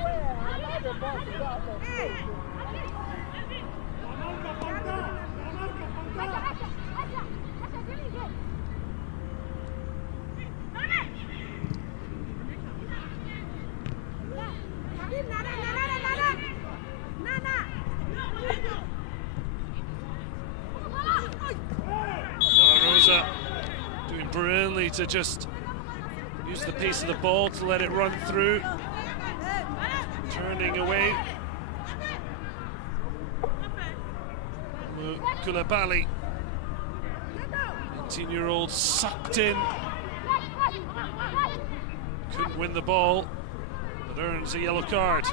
Doing brilliantly to just use the pace of the ball to let it run through. Turning away. Koulibaly, 18-year-old, sucked in. Couldn't win the ball, but earns a yellow card.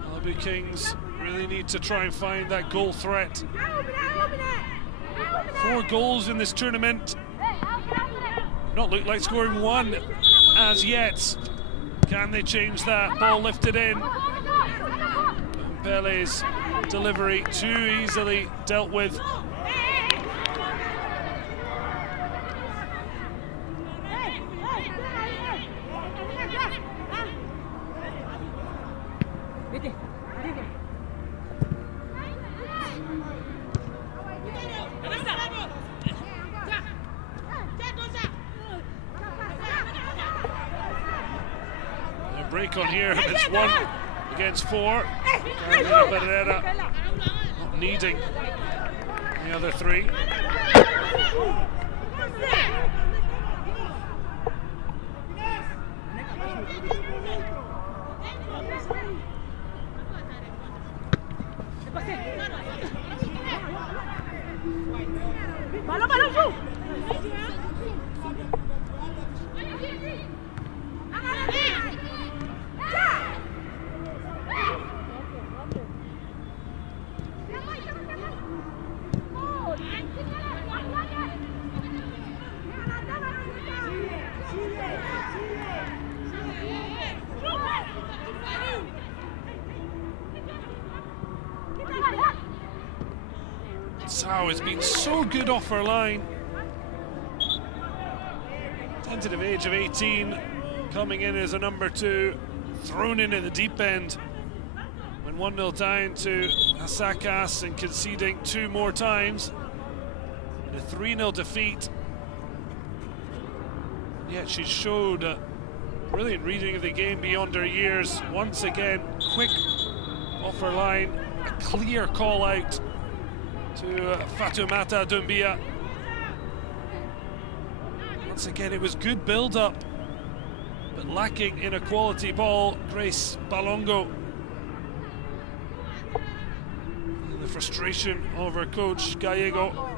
Malabo Kings really need to try and find that goal threat. 4 goals in this tournament. Not looked like scoring one as yet. Can they change that? Ball lifted in. Pele's delivery too easily dealt with. Break on here, it's 1 against 4. Pereira not needing the other 3. Sao has been so good off her line. Tentative age of 18, coming in as a number 2, thrown in at the deep end when 1-0 down to Asakas and conceding 2 more times. And a 3-0 defeat. Yet she showed a brilliant reading of the game beyond her years. Once again, quick off her line, a clear call out to Fatoumata Doumbia. Once again, it was good build-up, but lacking in a quality ball. Grace Balongo. And the frustration of her coach, Gallego.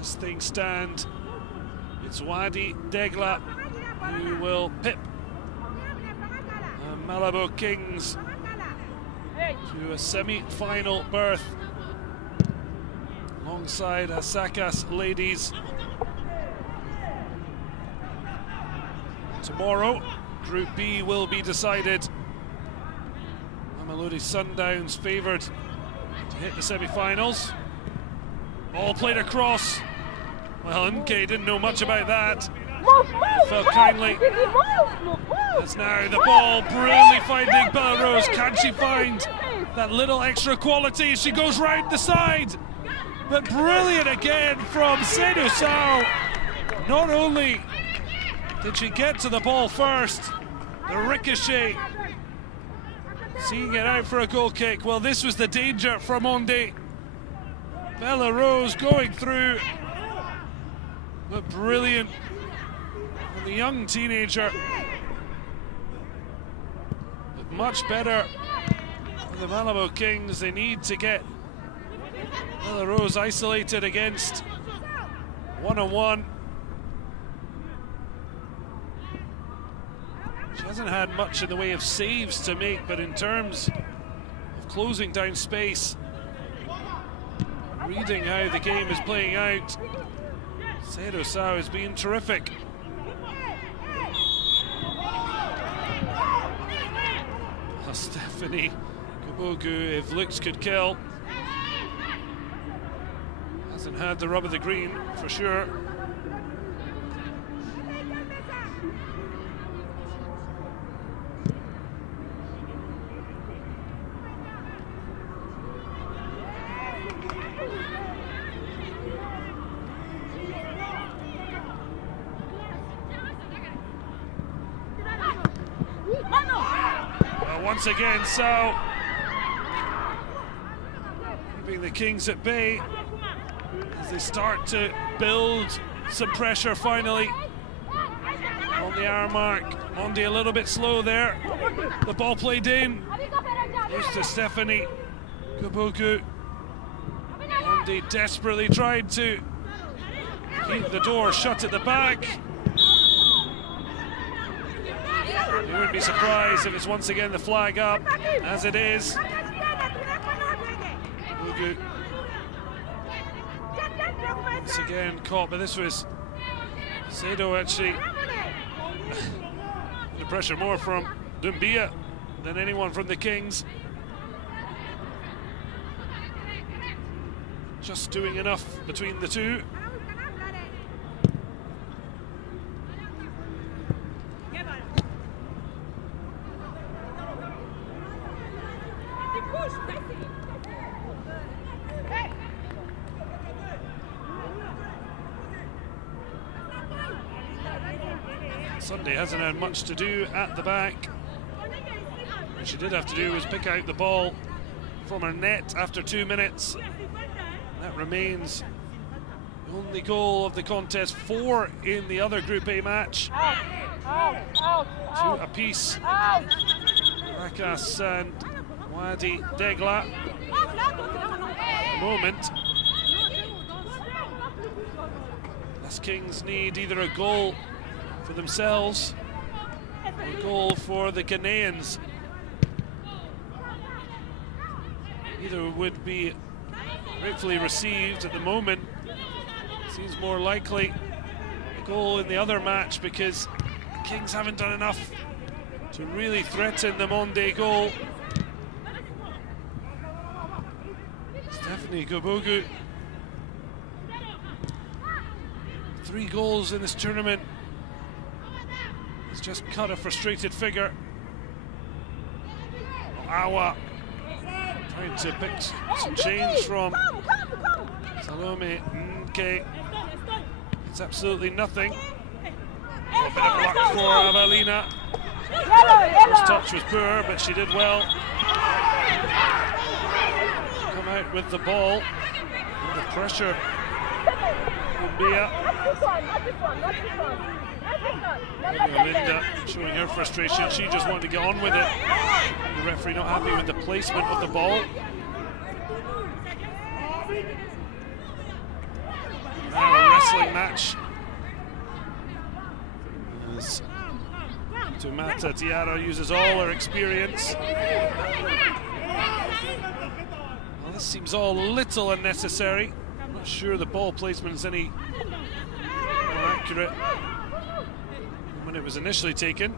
As things stand, it's Wadi Degla who will pip Malabo Kings to a semi-final berth alongside Asakas ladies. Tomorrow, Group B will be decided. Mamelodi Sundowns favoured to hit the semi-finals. All played across. Well, Mke didn't know much about that. Felt kindly. As now the ball brilliantly finding Belarus. Can she find that little extra quality? She goes round the side. But brilliant again from Seydou Sow. Not only did she get to the ball first, the ricochet, seeing it out for a goal kick. Well, this was the danger for Mande. Belarus going through, but brilliant. And the young teenager, but much better for the Malabo Kings. They need to get Belarus isolated against one-on-one. She hasn't had much in the way of saves to make, but in terms of closing down space, reading how the game is playing out. Sedo Sao has been terrific. Stephanie Kabogu, if looks could kill, hasn't had the rub of the green for sure. Once again, so keeping the Kings at bay as they start to build some pressure finally on the hour mark. Mande a little bit slow there. The ball played in. Goes to Stephanie Kabogu. Mande desperately tried to keep the door shut at the back. You wouldn't be surprised if it's once again the flag up, as it is. Kabogu once again caught, but this was Sedo actually the pressure more from Dumbia than anyone from the Kings. Just doing enough between the two. Sunday hasn't had much to do at the back. What she did have to do was pick out the ball from her net after 2 minutes. That remains the only goal of the contest. 4 in the other Group A match. 2 apiece. Rakas and Wadi Degla. At the moment, as Kings need either a goal for themselves or a goal for the Ghanaians. Either would be gratefully received. At the moment, seems more likely a goal in the other match because the Kings haven't done enough to really threaten the Mande goal. Stephanie Kabogu, 3 goals in this tournament. He's just cut a frustrated figure. Awa trying to pick some change from Salome Nke. It's absolutely nothing. A bit of luck for Avelina. First touch was poor, but she did well. Come out with the ball. Under pressure. Lumbia. Linda showing her frustration. She just wanted to get on with it. The referee not happy with the placement of the ball. Now a wrestling match. As Tumata Tiara uses all her experience. Well, this seems all a little unnecessary. I'm not sure the ball placement is any more accurate when it was initially taken.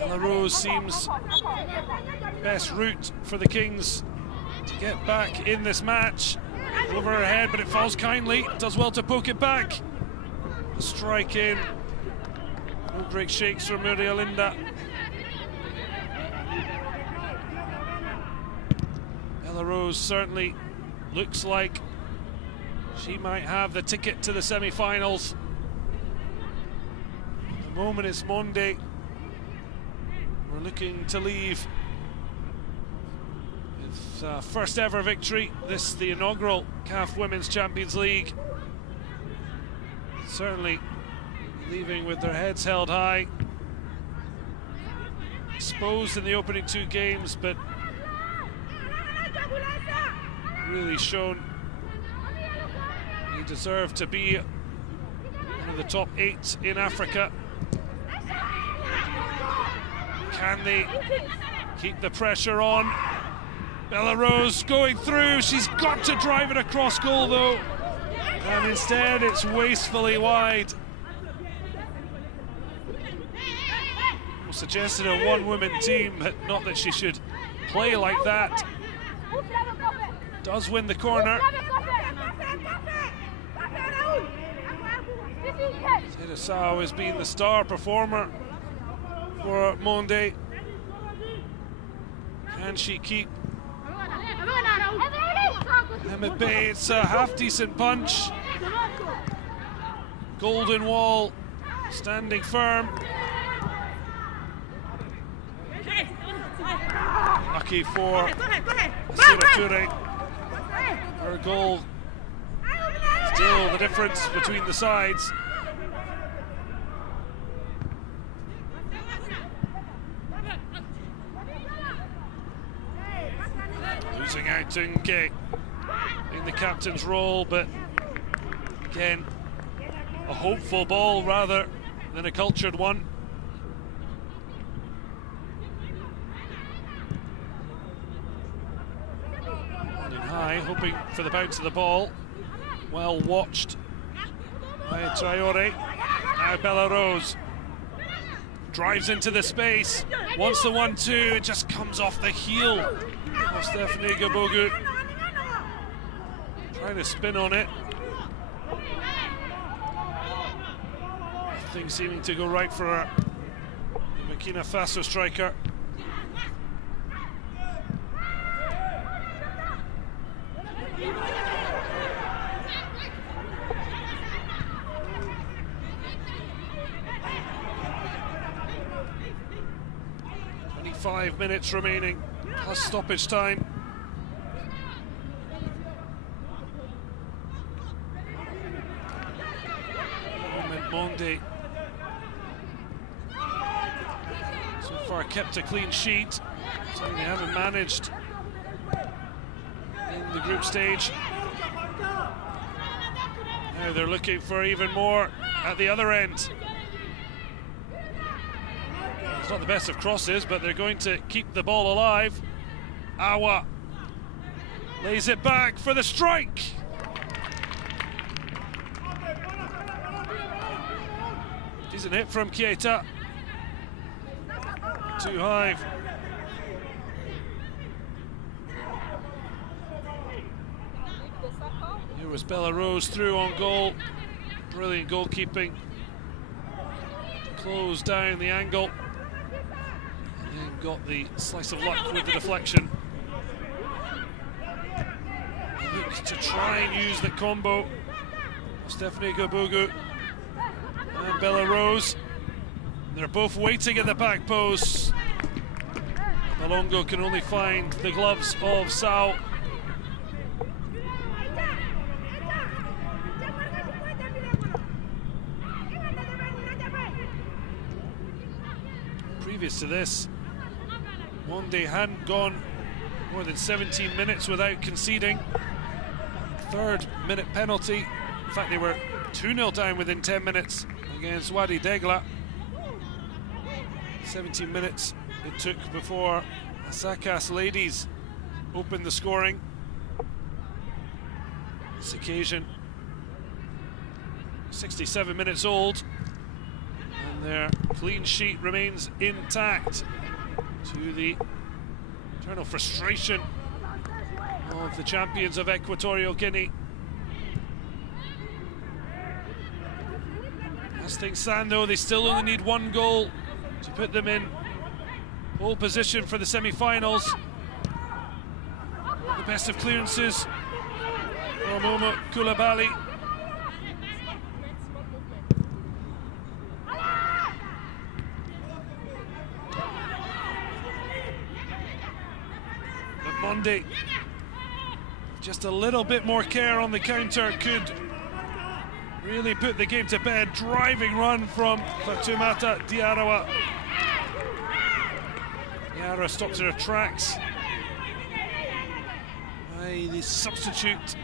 Ella Rose seems best route for the Kings to get back in this match. Over her head, but it falls kindly. Does well to poke it back. A strike in. No great shakes from Maria Linda. Ella Rose certainly looks like she might have the ticket to the semi-finals. At the moment it's Mande. We're looking to leave with first ever victory. This the inaugural CAF Women's Champions League. Certainly leaving with their heads held high. Exposed in the opening 2 games, but really shown they deserve to be one of the top 8 in Africa. Can they keep the pressure on. Bella Rose going through. She's got to drive it across goal though. And instead it's wastefully wide. Suggested a one-woman team, but not that she should play like that. Does win the corner. Sao has been the star performer for Mande. Can she keep them at bay? It's a half-decent punch. Golden Wall standing firm. Lucky for Ture. Her goal still the difference between the sides. Losing out to Nke in the captain's role, but again, a hopeful ball rather than a cultured one. High, hoping for the bounce of the ball. Well watched by Traore. Now Bella Rose drives into the space. Wants the 1-2. It just comes off the heel of Stephanie Gabogu. Trying to spin on it. Things seeming to go right for her. The Burkina Faso striker. Five minutes remaining, plus stoppage time. Mande so far kept a clean sheet, so they haven't managed in the group stage. Now they're looking for even more at the other end. It's not the best of crosses, but they're going to keep the ball alive. Awa lays it back for the strike. Decent hit from Keita. Too high. Here was Bella Rose through on goal. Brilliant goalkeeping. Closed down the angle. And got the slice of luck with the deflection. Look to try and use the combo of Stephanie Gabogu and Bella Rose. They're both waiting at the back post. Malongo can only find the gloves of Sao. Previous to this, Mande hadn't gone more than 17 minutes without conceding. Third minute penalty. In fact, they were 2-0 down within 10 minutes against Wadi Degla. 17 minutes it took before Sakas ladies opened the scoring. This occasion 67 minutes old, and their clean sheet remains intact, to the eternal frustration of the champions of Equatorial Guinea. As things stand though, they still only need one goal to put them in pole position for the semi-finals. The best of clearances from Momo Koulibaly. But Mande, just a little bit more care on the counter, could really put the game to bed. Driving run from Fatoumata Diarra. Diarra stops in her tracks. The substitute,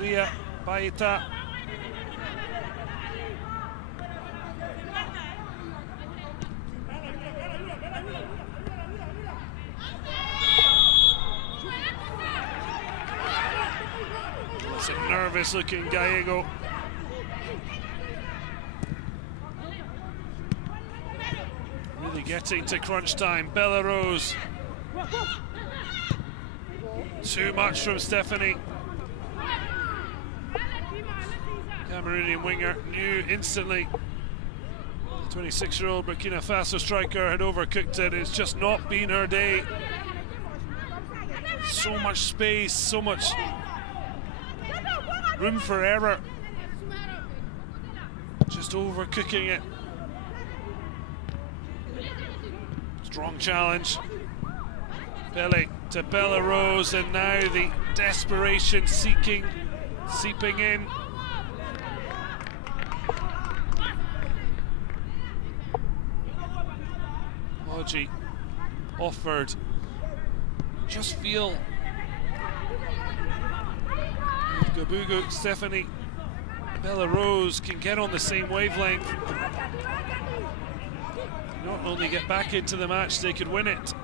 Ria Baita. nervous looking Gallego. Really getting to crunch time. Bellarose. Too much from Stephanie. Cameroonian winger knew instantly. The 26-year-old Burkina Faso striker had overcooked it. It's just not been her day. So much space, so much room for error. Just overcooking it. Strong challenge. Pele to Bellarose, and now the desperation seeping in. Logi offered. Just feel if Gabugu, Stephanie, Bellarose can get on the same wavelength, not only get back into the match, they could win it.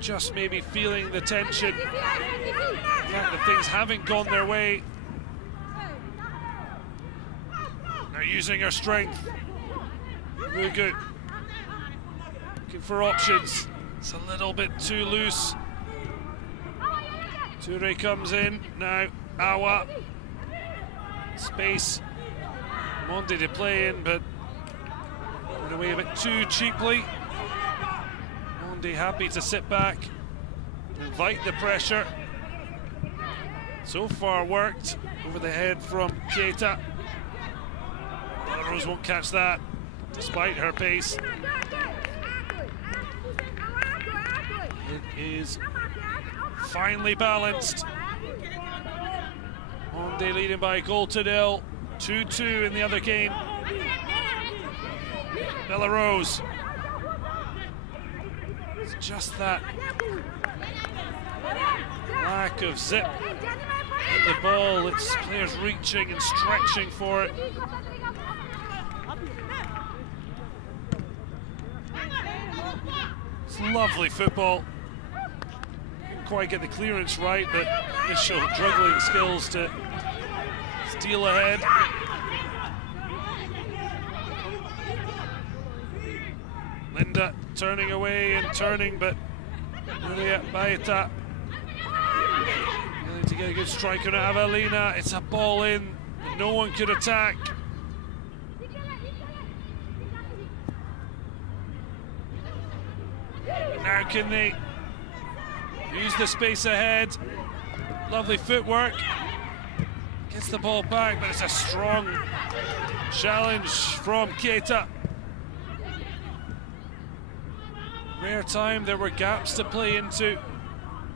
Just maybe feeling the tension, the fact that things haven't gone their way. Now using her strength. Gabugu looking for options. It's a little bit too loose. Toure comes in now. Awa. Space. Mande to play in, but went away a bit too cheaply. Mande happy to sit back, invite the pressure. So far worked. Over the head from Keita. Bellarose won't catch that, despite her pace. It is finely balanced. Mande leading by a goal to nil. 2-2 in the other game. Bellarose. It's just that lack of zip in the ball. It's players reaching and stretching for it. It's lovely football. Didn't quite get the clearance right, but initial juggling skills to steal ahead. Linda turning away and turning, but Julia Baeta willing to get a good strike on Avelina. It's a ball in, but no one could attack. Now can they use the space ahead? Lovely footwork. Gets the ball back, but it's a strong challenge from Keita. Rare time, there were gaps to play into.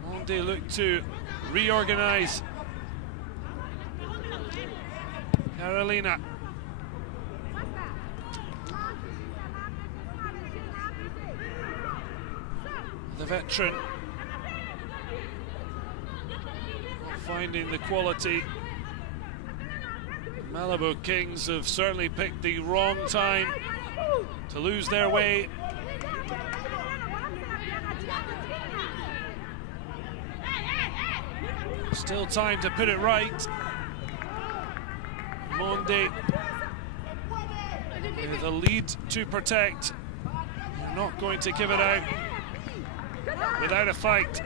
Mande looked to reorganize. Carolina. The veteran not finding the quality. Malabo Kings have certainly picked the wrong time to lose their way. Still time to put it right. Mande with a lead to protect. They're not going to give it out without a fight.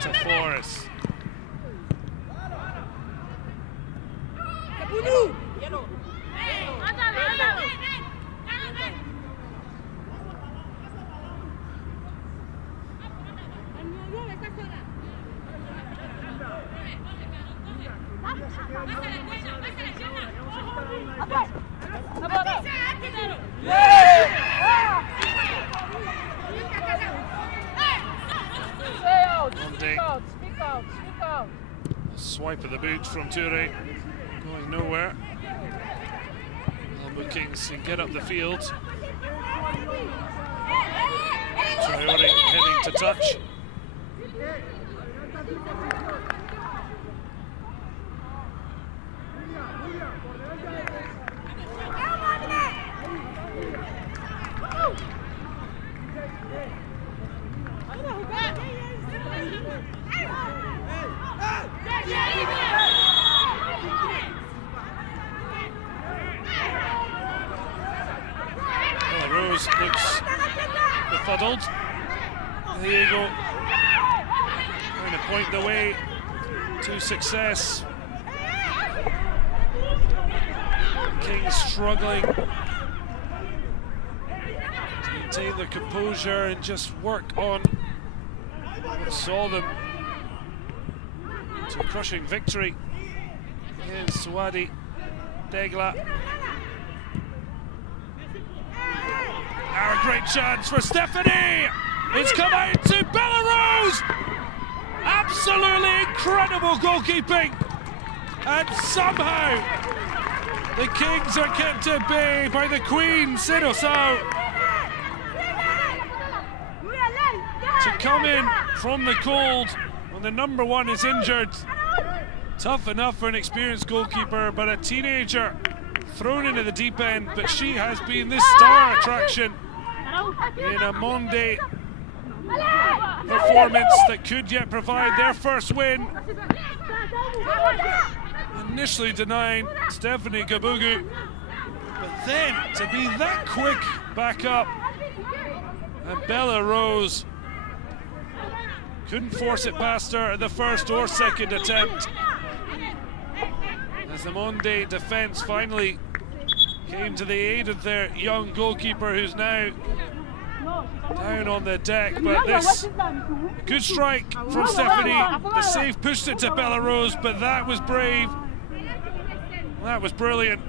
To Flores. Swipe of the boot from Toure, going nowhere. Malabo Kings can get up the field. Traore heading to touch. Rose looks befuddled. There you go. Trying to point the way to success. Kings struggling to maintain their composure and just work on what saw them to a crushing victory against Swadi Degla. Now a great chance for Stephanie. It's come out to Bella Rose. Absolutely incredible goalkeeping. And somehow the Kings are kept at bay by the Queen, Sidosau. To come in from the cold when the number one is injured. Tough enough for an experienced goalkeeper, but a teenager thrown into the deep end. But she has been the star attraction in a Mande performance that could yet provide their first win. Initially denying Stephanie Gabugu, but then to be that quick back up, and Bella Rose couldn't force it past her at the first or second attempt, as the Mande defence finally came to the aid of their young goalkeeper, who's now down on the deck. But this good strike from Stephanie. The save pushed it to Bella Rose, but that was brave. That was brilliant.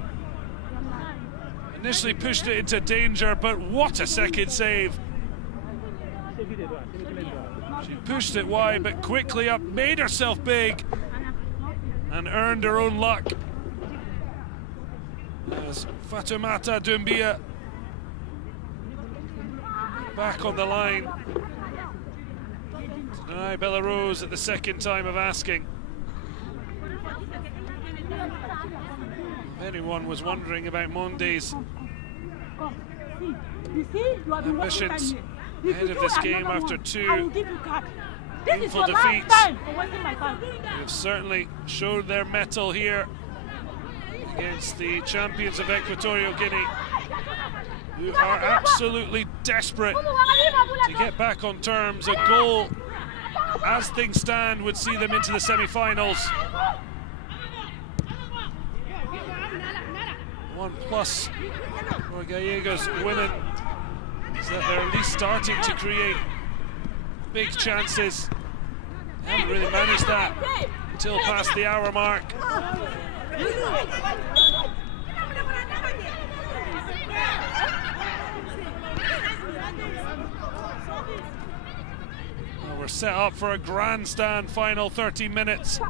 Initially pushed it into danger, but what a second save. She pushed it wide, but quickly up, made herself big, and earned her own luck. As Fatoumata Doumbia back on the line to deny Bella Rose at the second time of asking. If anyone was wondering about Monde's ambitions ahead of this game after two painful defeats, they have certainly showed their mettle here against the champions of Equatorial Guinea, who are absolutely desperate to get back on terms. A goal, as things stand, would see them into the semi-finals. 1+ for Gallegos women is that they're at least starting to create big chances. They haven't really managed that until past the hour mark. Well, we're set up for a grandstand final 30 minutes.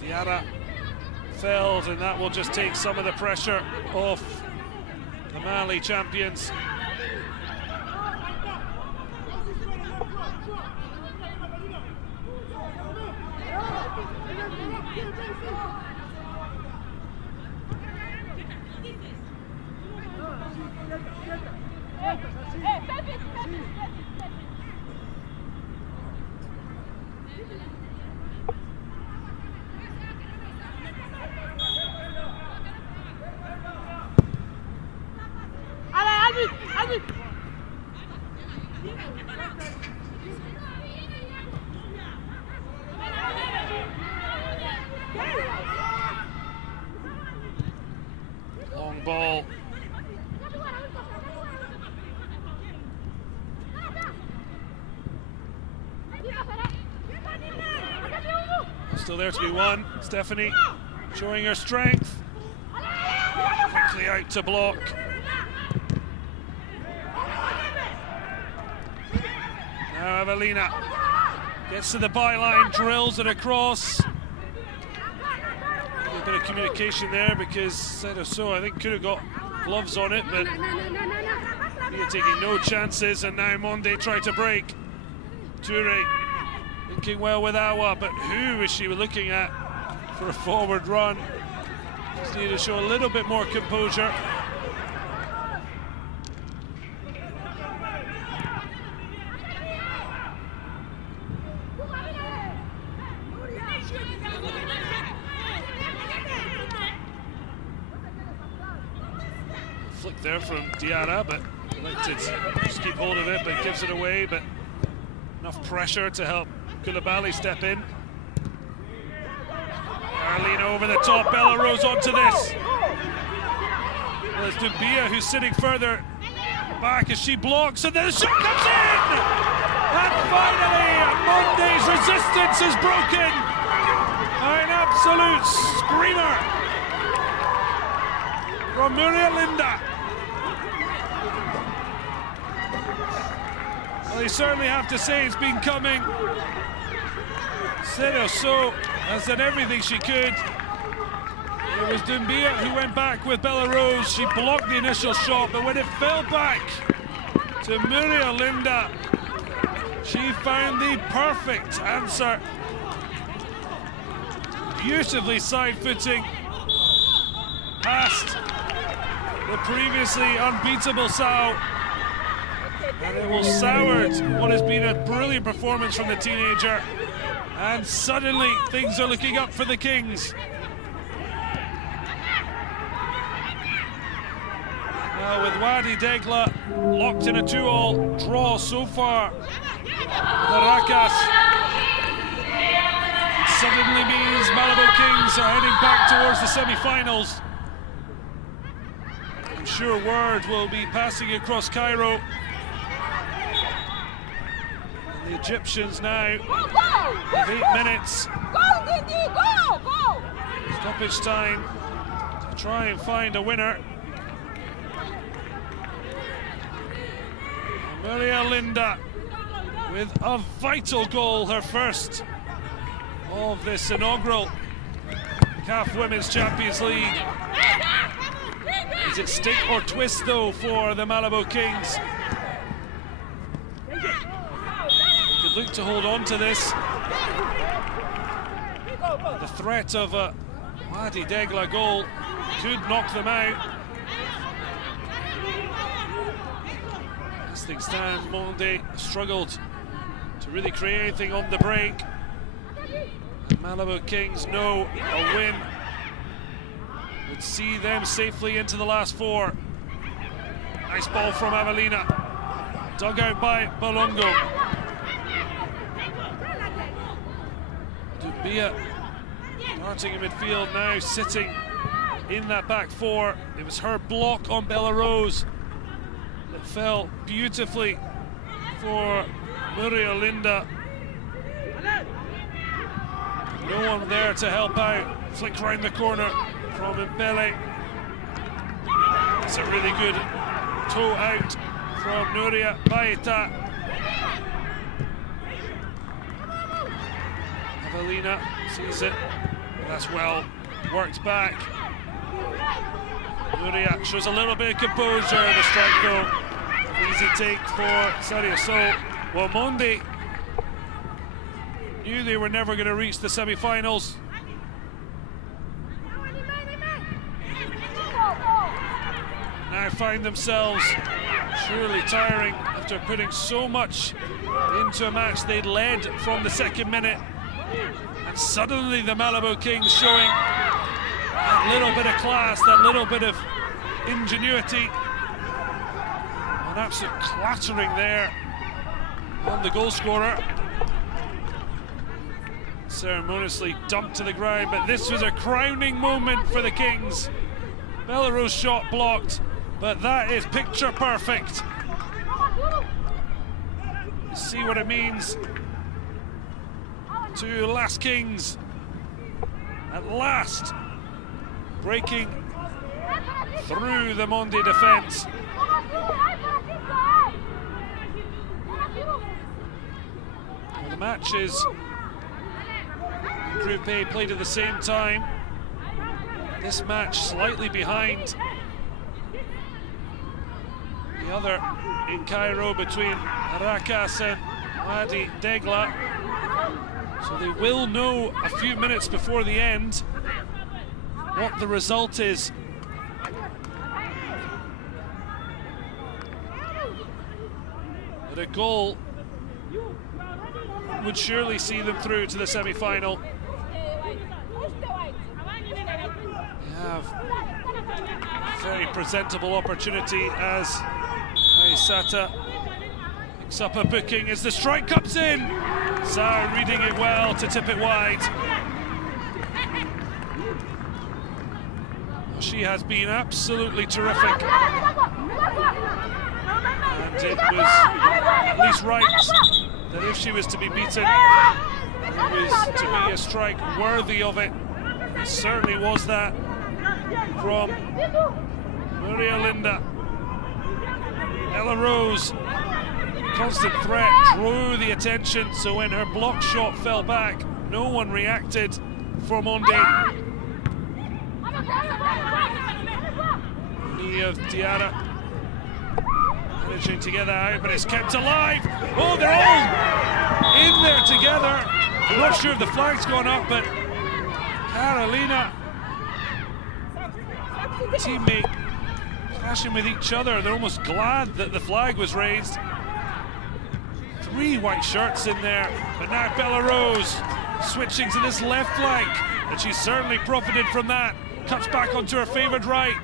Diarra failed, and that will just take some of the pressure off the Mali champions. Long ball. Still there to be won. Stephanie showing her strength. Quickly out to block. Now Evelina gets to the byline, drills it across. A bit of communication there, because Sedoso, I think, could have got gloves on it, but You're taking no chances, and now Mande try to break. Toure thinking well with Awa, but who is she looking at for a forward run? Just need to show a little bit more composure. Flick there from Diarra, but elected to just keep hold of it, but gives it away. But enough pressure to help Koulibaly step in. Arlene over the top, Bella Rose onto this. Well, it's Doumbia who's sitting further back as she blocks, and then the shot comes in! And finally, Monde's resistance is broken. An absolute screamer from Muriel Linda. Well, you certainly have to say it's been coming. So has done everything she could. It was Doumbia who went back with Bella Rose. She blocked the initial shot, but when it fell back to Muriel Linda, she found the perfect answer. Beautifully side-footing past the previously unbeatable Sao. And it will soured what has been a brilliant performance from the teenager. And suddenly things are looking up for the Kings. Now with Wadi Degla locked in a 2-all draw so far, Caracas suddenly means Malabo Kings are heading back towards the semi-finals. I'm sure word will be passing across Cairo. The Egyptians now have 8 minutes. Stoppage time to try and find a winner. Muriel Linda with a vital goal, her first of this inaugural CAF Women's Champions League. Is it stick or twist though for the Malabo Kings? Could look to hold on to this. The threat of a Wadi Degla goal could knock them out. As things stand, Mande struggled to really create anything on the break. And Malabo Kings know a win would see them safely into the last 4. Nice ball from Avelina, dug out by Bolongo. Doumbia starting in midfield now, sitting in that back 4. It was her block on Bella Rose that fell beautifully for Muriel Linda. No one there to help out. Flick round the corner from Mbele. It's a really good toe out from Nuria Baeta. Avelina sees it. That's well worked back. Nuria shows a little bit of composure. The strike though, easy take for Sadia. So, well, Mande knew they were never going to reach the semi-finals. Now find themselves surely tiring after putting so much into a match they'd led from the second minute. And suddenly the Malabo Kings showing that little bit of class, that little bit of ingenuity. An absolute clattering there on the goal scorer. Ceremoniously dumped to the ground, but this was a crowning moment for the Kings. Bella Rose shot blocked, but that is picture perfect. See what it means to Last Kings at last breaking through the Mande defence. Well, the matches in Group A played at the same time. This match slightly behind. The other in Cairo between Rakas and Madi Degla. So they will know a few minutes before the end what the result is. But a goal would surely see them through to the semi-final. They have a very presentable opportunity as Aysata picks up a booking as the strike comes in. Sao reading it well to tip it wide. She has been absolutely terrific. And it was at least right that if she was to be beaten, it was to be a strike worthy of it. It certainly was that from Maria Linda. Ella Rose, constant threat, drew the attention, so when her block shot fell back, no one reacted for Mande. Knee of Diarra managing to get that out, but it's kept alive. Oh, they're all in there together. I'm not sure if the flag's gone up, but Carolina, teammate, clashing with each other. They're almost glad that the flag was raised. 3 white shirts in there, but now Bella Rose switching to this left flank, and she's certainly profited from that. Cuts back onto her favoured right,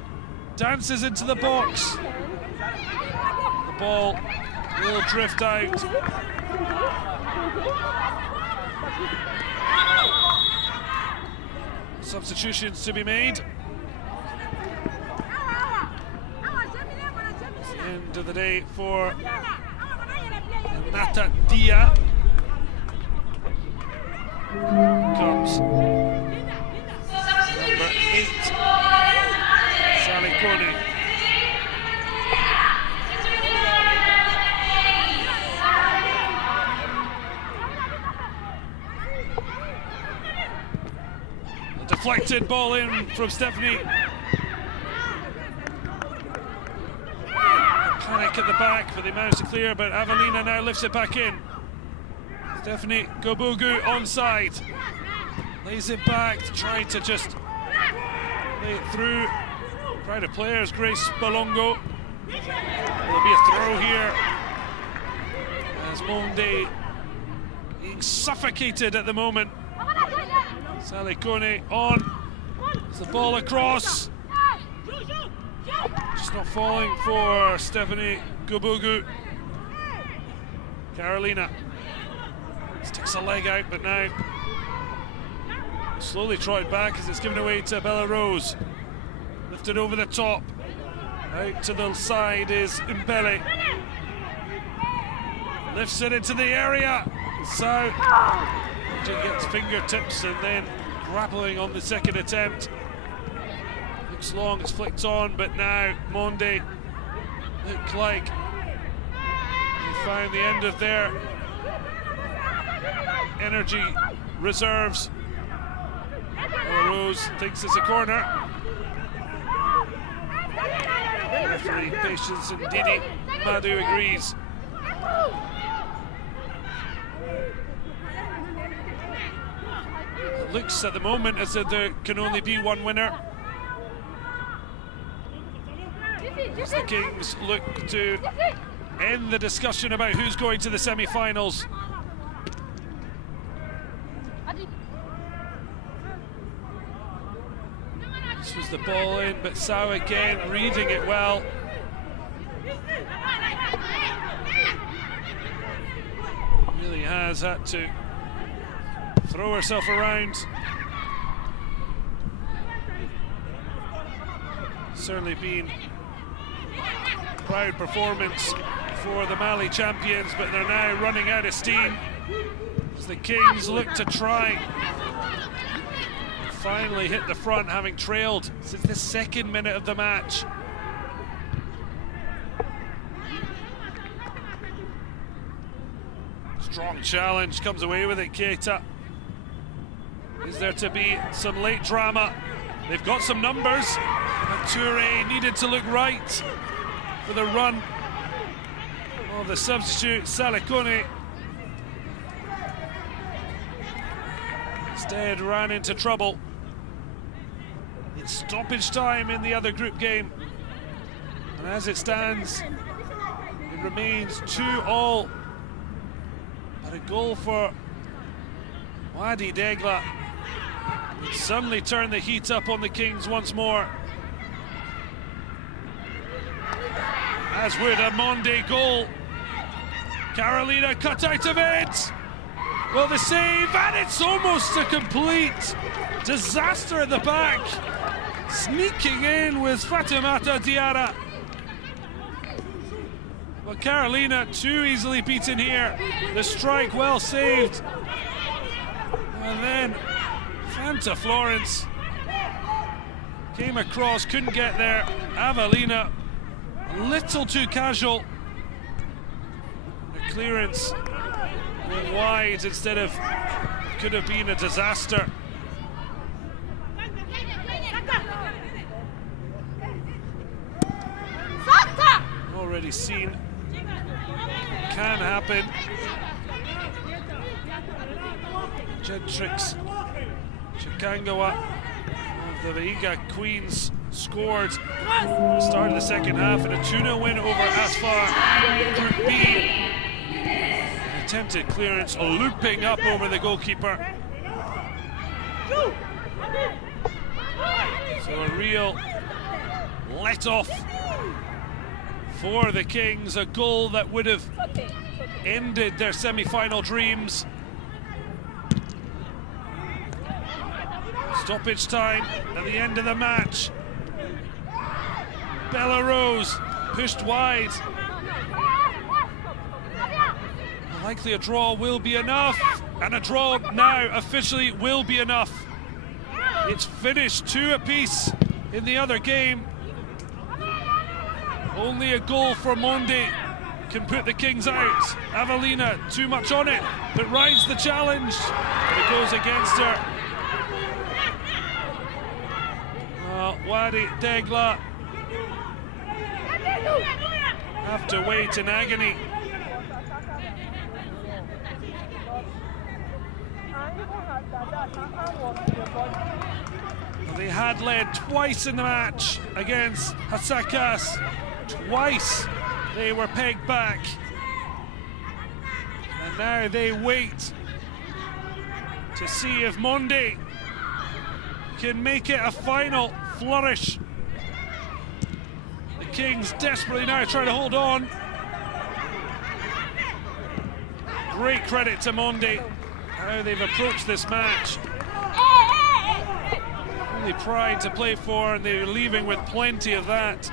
dances into the box. The ball will drift out. Substitutions to be made. It's the end of the day for Nata Dia. Comes number 8, Sally Kone. A deflected ball in from Stephanie. Panic at the back, but they managed to clear, but Avelina now lifts it back in. Stephanie Gobugu onside. Lays it back, trying to just lay it through. Crowd of players, Grace Balongo. There'll be a throw here as Monde being suffocated at the moment. Sally Kone on. It's the ball across. Just not falling for Stephanie Gobugu. Carolina sticks a leg out, but now slowly trotted back as it's given away to Bella Rose. Lifted over the top. Out to the side is Mbele. Lifts it into the area. So gets fingertips and then grappling on the second attempt. Looks long, it's flicked on, but now Monde look like they found the end of their energy reserves. Bella Rose thinks it's a corner. Referee Patience and Didi Madu agrees. It looks at the moment as if there can only be one winner. As the Kings look to end the discussion about who's going to the semi-finals. This was the ball in, but Sao again reading it well. Really has had to throw herself around. Certainly been a proud performance for the Mali champions, but they're now running out of steam as the Kings look to try finally hit the front, having trailed since the second minute of the match. Strong challenge, comes away with it, Keita. Is there to be some late drama? They've got some numbers, but Toure needed to look right for the run Oh, the substitute, Salikone, instead ran into trouble. It's stoppage time in the other group game. And as it stands, it remains 2-2. But a goal for Wadi Degla would suddenly turn the heat up on the Kings once more. As would a Mande goal. Carolina cut out of it. Well, the save, and it's almost a complete disaster at the back. Sneaking in was Fatimata Diarra. Well, Carolina too easily beaten here. The strike well saved. And then Fanta Florence came across, couldn't get there. Avelina a little too casual. The clearance went wide instead of, could have been a disaster. Already seen, can happen. Gentrix Chikangawa of the Vihiga Queens scored at the start of the second half in a 2-0 win over Asfar Group B. An attempted clearance looping up over the goalkeeper. So a real let-off for the Kings, a goal that would have ended their semi-final dreams. Stoppage time at the end of the match. Bella Rose pushed wide. Likely a draw will be enough, and a draw now officially will be enough. It's finished 2 apiece in the other game. Only a goal for Mande can put the Kings out. Avelina too much on it, but rides the challenge. But it goes against her. Wadi Degla have to wait in agony. They had led twice in the match against Hasakas. Twice they were pegged back. And now they wait to see if Mande can make it a final flourish. The Kings desperately now trying to hold on. Great credit to Mande, how they've approached this match. Only pride to play for, and they're leaving with plenty of that.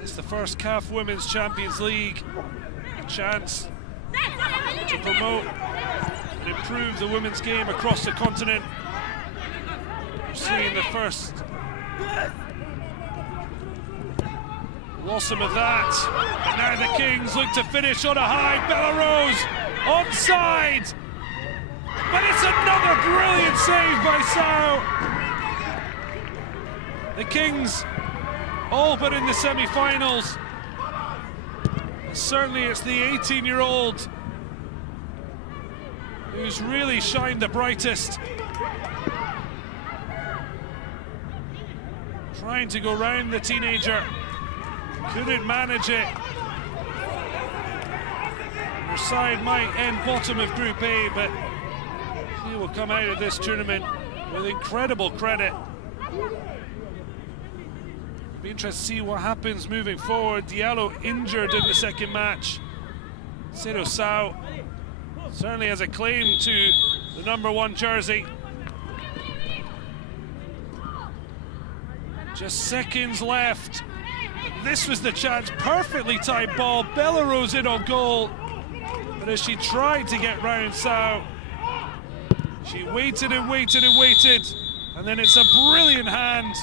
It's the first CAF Women's Champions League. A chance to promote and improve the women's game across the continent. We're seeing the first blossom of that. And now the Kings look to finish on a high. Bella Rose onside. But it's another brilliant save by Sao. The Kings all but in the semi-finals. Certainly it's the 18-year-old who's really shined the brightest. Trying to go round the teenager. Couldn't manage it. Her side might end bottom of Group A, but she will come out of this tournament with incredible credit. Be interested to see what happens moving forward. Diallo injured in the second match. Sedo Sao certainly has a claim to the #1 jersey. Just seconds left. This was the chance. Perfectly timed ball. Bella Rose in on goal. But as she tried to get round Sao, she waited and waited and waited. And then it's a brilliant hand.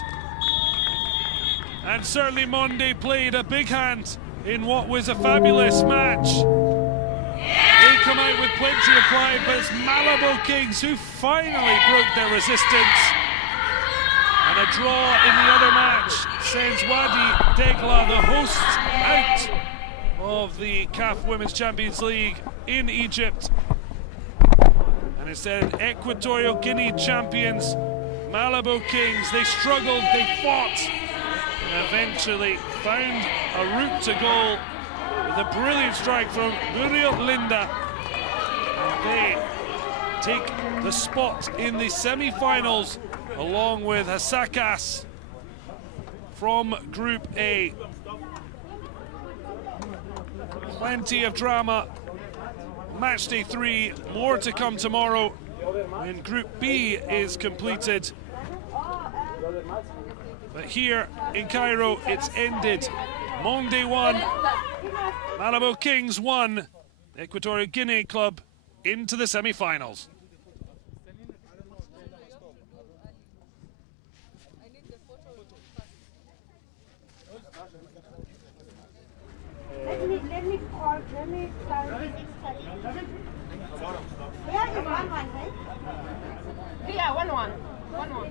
And certainly Mande played a big hand in what was a fabulous match. They come out with plenty of pride, but it's Malabo Kings who finally broke their resistance. And a draw in the other match sends Wadi Degla, the hosts, out of the CAF Women's Champions League in Egypt. And instead, Equatorial Guinea champions, Malabo Kings, they struggled, they fought, and eventually found a route to goal with a brilliant strike from Muriel Linda. And they take the spot in the semi-finals along with Hasakas from Group A. Plenty of drama. Match day 3, more to come tomorrow when Group B is completed. But here in Cairo, it's ended. Monde 1, Malabo Kings 1, Equatorial Guinea club into the semi-finals. Let me start. Yeah, it's 1-1, right? Yeah, 1-1. 1-1.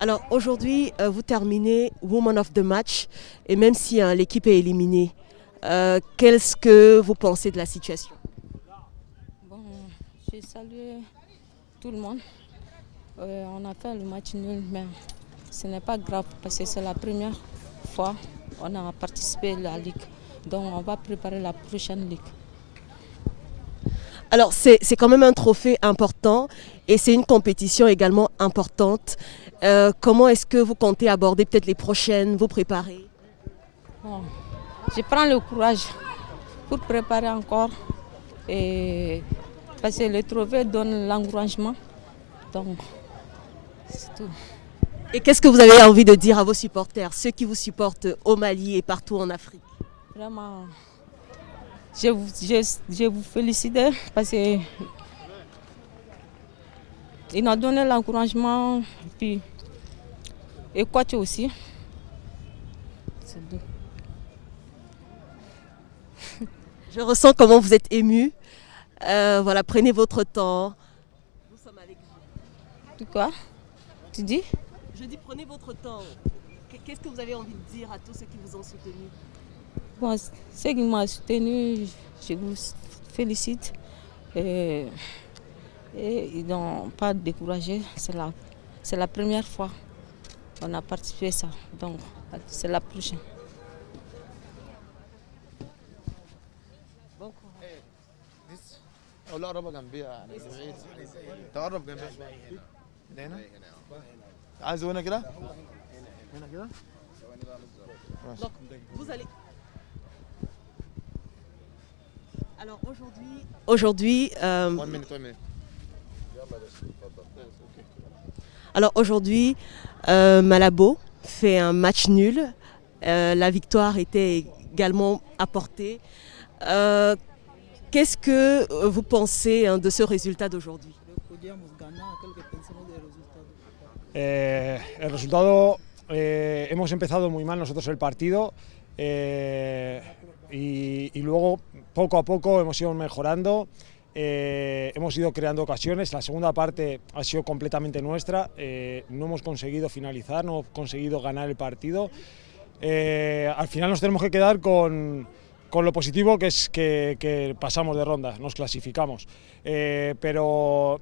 Alors aujourd'hui, vous terminez Woman of the Match et même si l'équipe est éliminée, qu'est-ce que vous pensez de la situation? Bon, je salue tout le monde. On a fait le match nul, mais ce n'est pas grave parce que c'est la première fois qu'on a participé à la Ligue. Donc on va préparer la prochaine Ligue. Alors c'est quand même un trophée important et c'est une compétition également importante. Comment est-ce que vous comptez aborder peut-être les prochaines, vous préparer? Bon, je prends le courage pour préparer encore. Et parce que le trophée donne l'encouragement. Donc, c'est tout. Et qu'est-ce que vous avez envie de dire à vos supporters, ceux qui vous supportent au Mali et partout en Afrique? Vraiment, je vous félicite parce que il m'a donné l'encouragement. Puis, et coach aussi. C'est tout. Je ressens comment vous êtes ému. Voilà, prenez votre temps. Nous sommes avec vous. Quoi? Tu dis? Je dis prenez votre temps. Qu'est-ce que vous avez envie de dire à tous ceux qui vous ont soutenu? Bon, ceux qui m'ont soutenu, je vous félicite. Et ils n'ont pas découragé. C'est la première fois qu'on a participé à ça. Donc, c'est la prochaine. قرب جنبيها يعني بعيد تقرب جنبيها من هنا عايزه هنا كده هنا كده Donc, vous allez... Alors aujourd'hui, alors aujourd'hui, Malabo fait un match nul. La victoire était également apportée. Qu'est-ce que vous pensez de ce résultat d'aujourd'hui? El resultado, hemos empezado muy mal nosotros el partido y luego poco a poco hemos ido mejorando, hemos ido creando ocasiones. La segunda parte ha sido completamente nuestra, no hemos conseguido finalizar, no hemos conseguido ganar el partido. Al final nos tenemos que quedar con lo positivo que es que pasamos de ronda, nos clasificamos, pero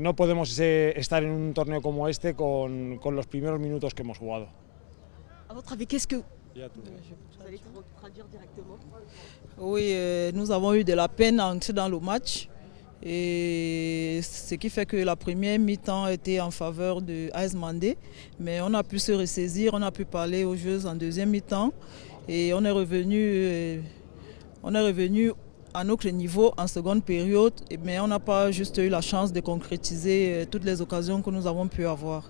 no podemos estar en un torneo como este con los primeros minutos que hemos jugado. À votre avis, qu'est-ce que... Vous allez traduire directement? Oui, nous avons eu de la peine à entrer dans le match, et ce qui fait que la première mi-temps était en faveur de AS Mande, mais on a pu se ressaisir, on a pu parler aux joueuses en deuxième mi-temps et on est revenu à notre niveau en seconde période, mais on n'a pas juste eu la chance de concrétiser toutes les occasions que nous avons pu avoir.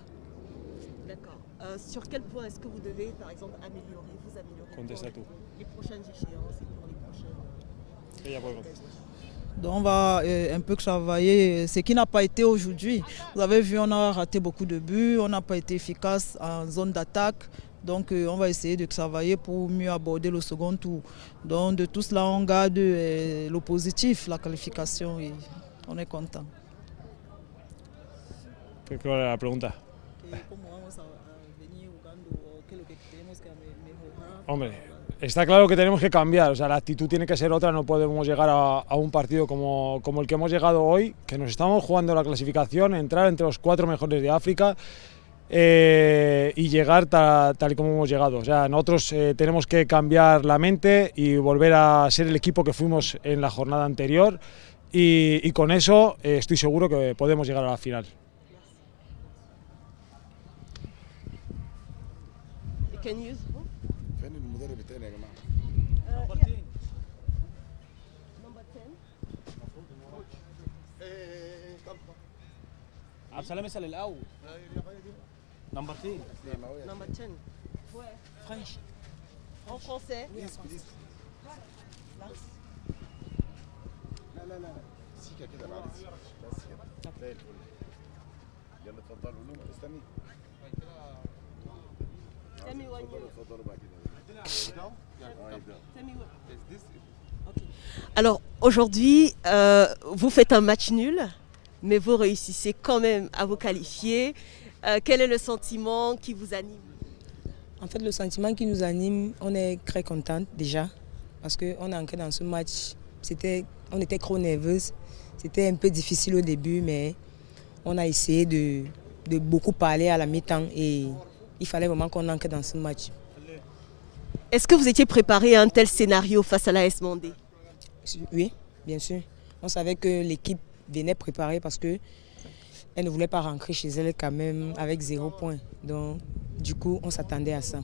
D'accord. Sur quel point est-ce que vous devez, par exemple, améliorer Contesta tú. les prochaines échéances et pour les prochaines... Ella puede contestar. Donc on va un peu travailler ce qui n'a pas été aujourd'hui. Vous avez vu, on a raté beaucoup de buts, on n'a pas été efficace en zone d'attaque. Donc on va essayer de travailler pour mieux aborder le second tour. Donc de tout cela, on garde le positif, la qualification, et on est content. ¿Qué es la pregunta? Hombre, está claro que tenemos que cambiar, o sea, la actitud tiene que ser otra, no podemos llegar a un partido como el que hemos llegado hoy, que nos estamos jugando la clasificación, entrar entre los 4 mejores de África y llegar tal y como hemos llegado. O sea, nosotros tenemos que cambiar la mente y volver a ser el equipo que fuimos en la jornada anterior y con eso estoy seguro que podemos llegar a la final. عبد السلام اسال الاول نمبر 10 Number 10. فرنش En français. لا سيكا كده بعد بس كده زي الفل. يلا اتفضلوا قولوا استني. اتفضلوا بعد كده. Alors aujourd'hui, vous faites un match nul, mais vous réussissez quand même à vous qualifier. Quel est le sentiment qui vous anime? En fait, le sentiment qui nous anime, on est très contente déjà parce qu'on est entré dans ce match. On était trop nerveuse. C'était un peu difficile au début, mais on a essayé de beaucoup parler à la mi-temps et il fallait vraiment qu'on entre dans ce match. Est-ce que vous étiez préparé à un tel scénario face à l'AS Mande? Oui, bien sûr. On savait que l'équipe venait préparée parce qu'elle ne voulait pas rentrer chez elle quand même avec 0 point. Donc, du coup, on s'attendait à ça.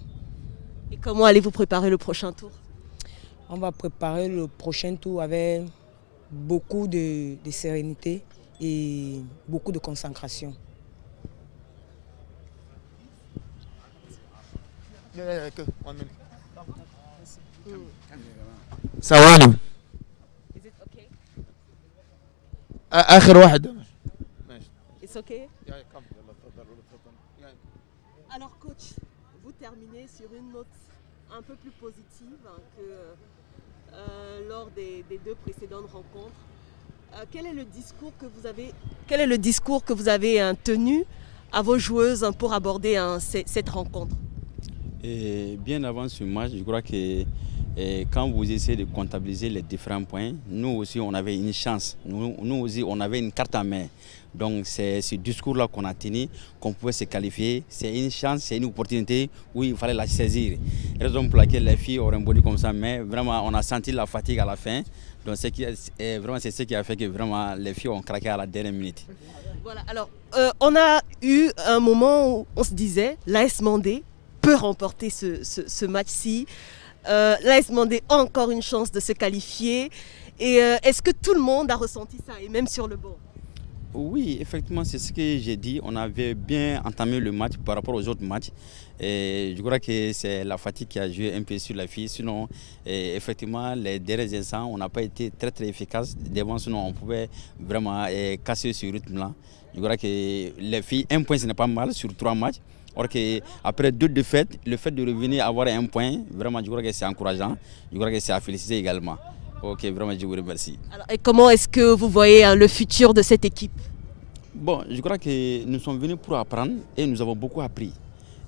Et comment allez-vous préparer le prochain tour? On va préparer le prochain tour avec beaucoup de sérénité et beaucoup de concentration. ثواني اخر واحد ماشي. It's okay. يلا اتفضلوا. Alors coach, vous terminez sur une note un peu plus positive que lors des 2 précédentes rencontres. Quel est le discours que vous avez tenu à vos joueuses pour aborder cette rencontre? Et bien avant ce match, je crois que quand vous essayez de comptabiliser les différents points, nous aussi on avait une chance, nous aussi on avait une carte en main. Donc c'est ce discours-là qu'on a tenu, qu'on pouvait se qualifier. C'est une chance, c'est une opportunité où il fallait la saisir. Raison pour laquelle les filles auraient bondi comme ça, mais vraiment on a senti la fatigue à la fin. Donc c'est ce qui a fait que vraiment les filles ont craqué à la dernière minute. Voilà, alors on a eu un moment où on se disait l'AS Mande peut remporter ce match-ci. L'AS Mande a encore une chance de se qualifier. Et est-ce que tout le monde a ressenti ça, et même sur le banc? Oui, effectivement, c'est ce que j'ai dit. On avait bien entamé le match par rapport aux autres matchs. Et je crois que c'est la fatigue qui a joué un peu sur la fille. Sinon, effectivement, les derniers instants, on n'a pas été très très efficace. Devant, sinon, on pouvait vraiment casser ce rythme-là. Je crois que les filles, 1 point, ce n'est pas mal sur 3 matchs. Or qu'après 2 défaites, le fait de revenir avoir 1 point, vraiment, je crois que c'est encourageant. Je crois que c'est à féliciter également. Ok, vraiment, je vous remercie. Alors, et comment est-ce que vous voyez le futur de cette équipe? Bon, je crois que nous sommes venus pour apprendre et nous avons beaucoup appris.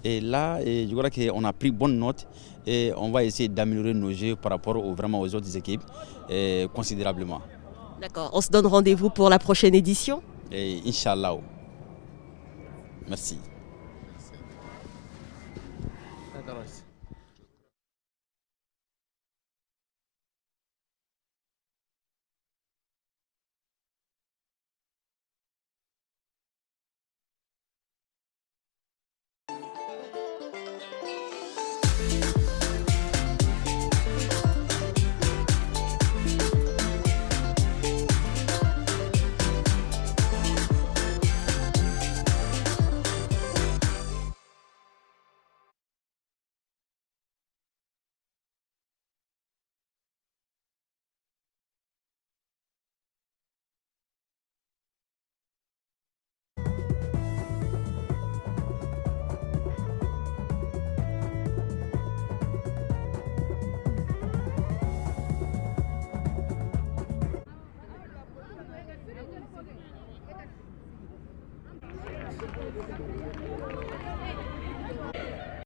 Et là, je crois qu'on a pris bonne note et on va essayer d'améliorer nos jeux par rapport aux autres équipes considérablement. D'accord, on se donne rendez-vous pour la prochaine édition? Et Inch'Allah. Merci.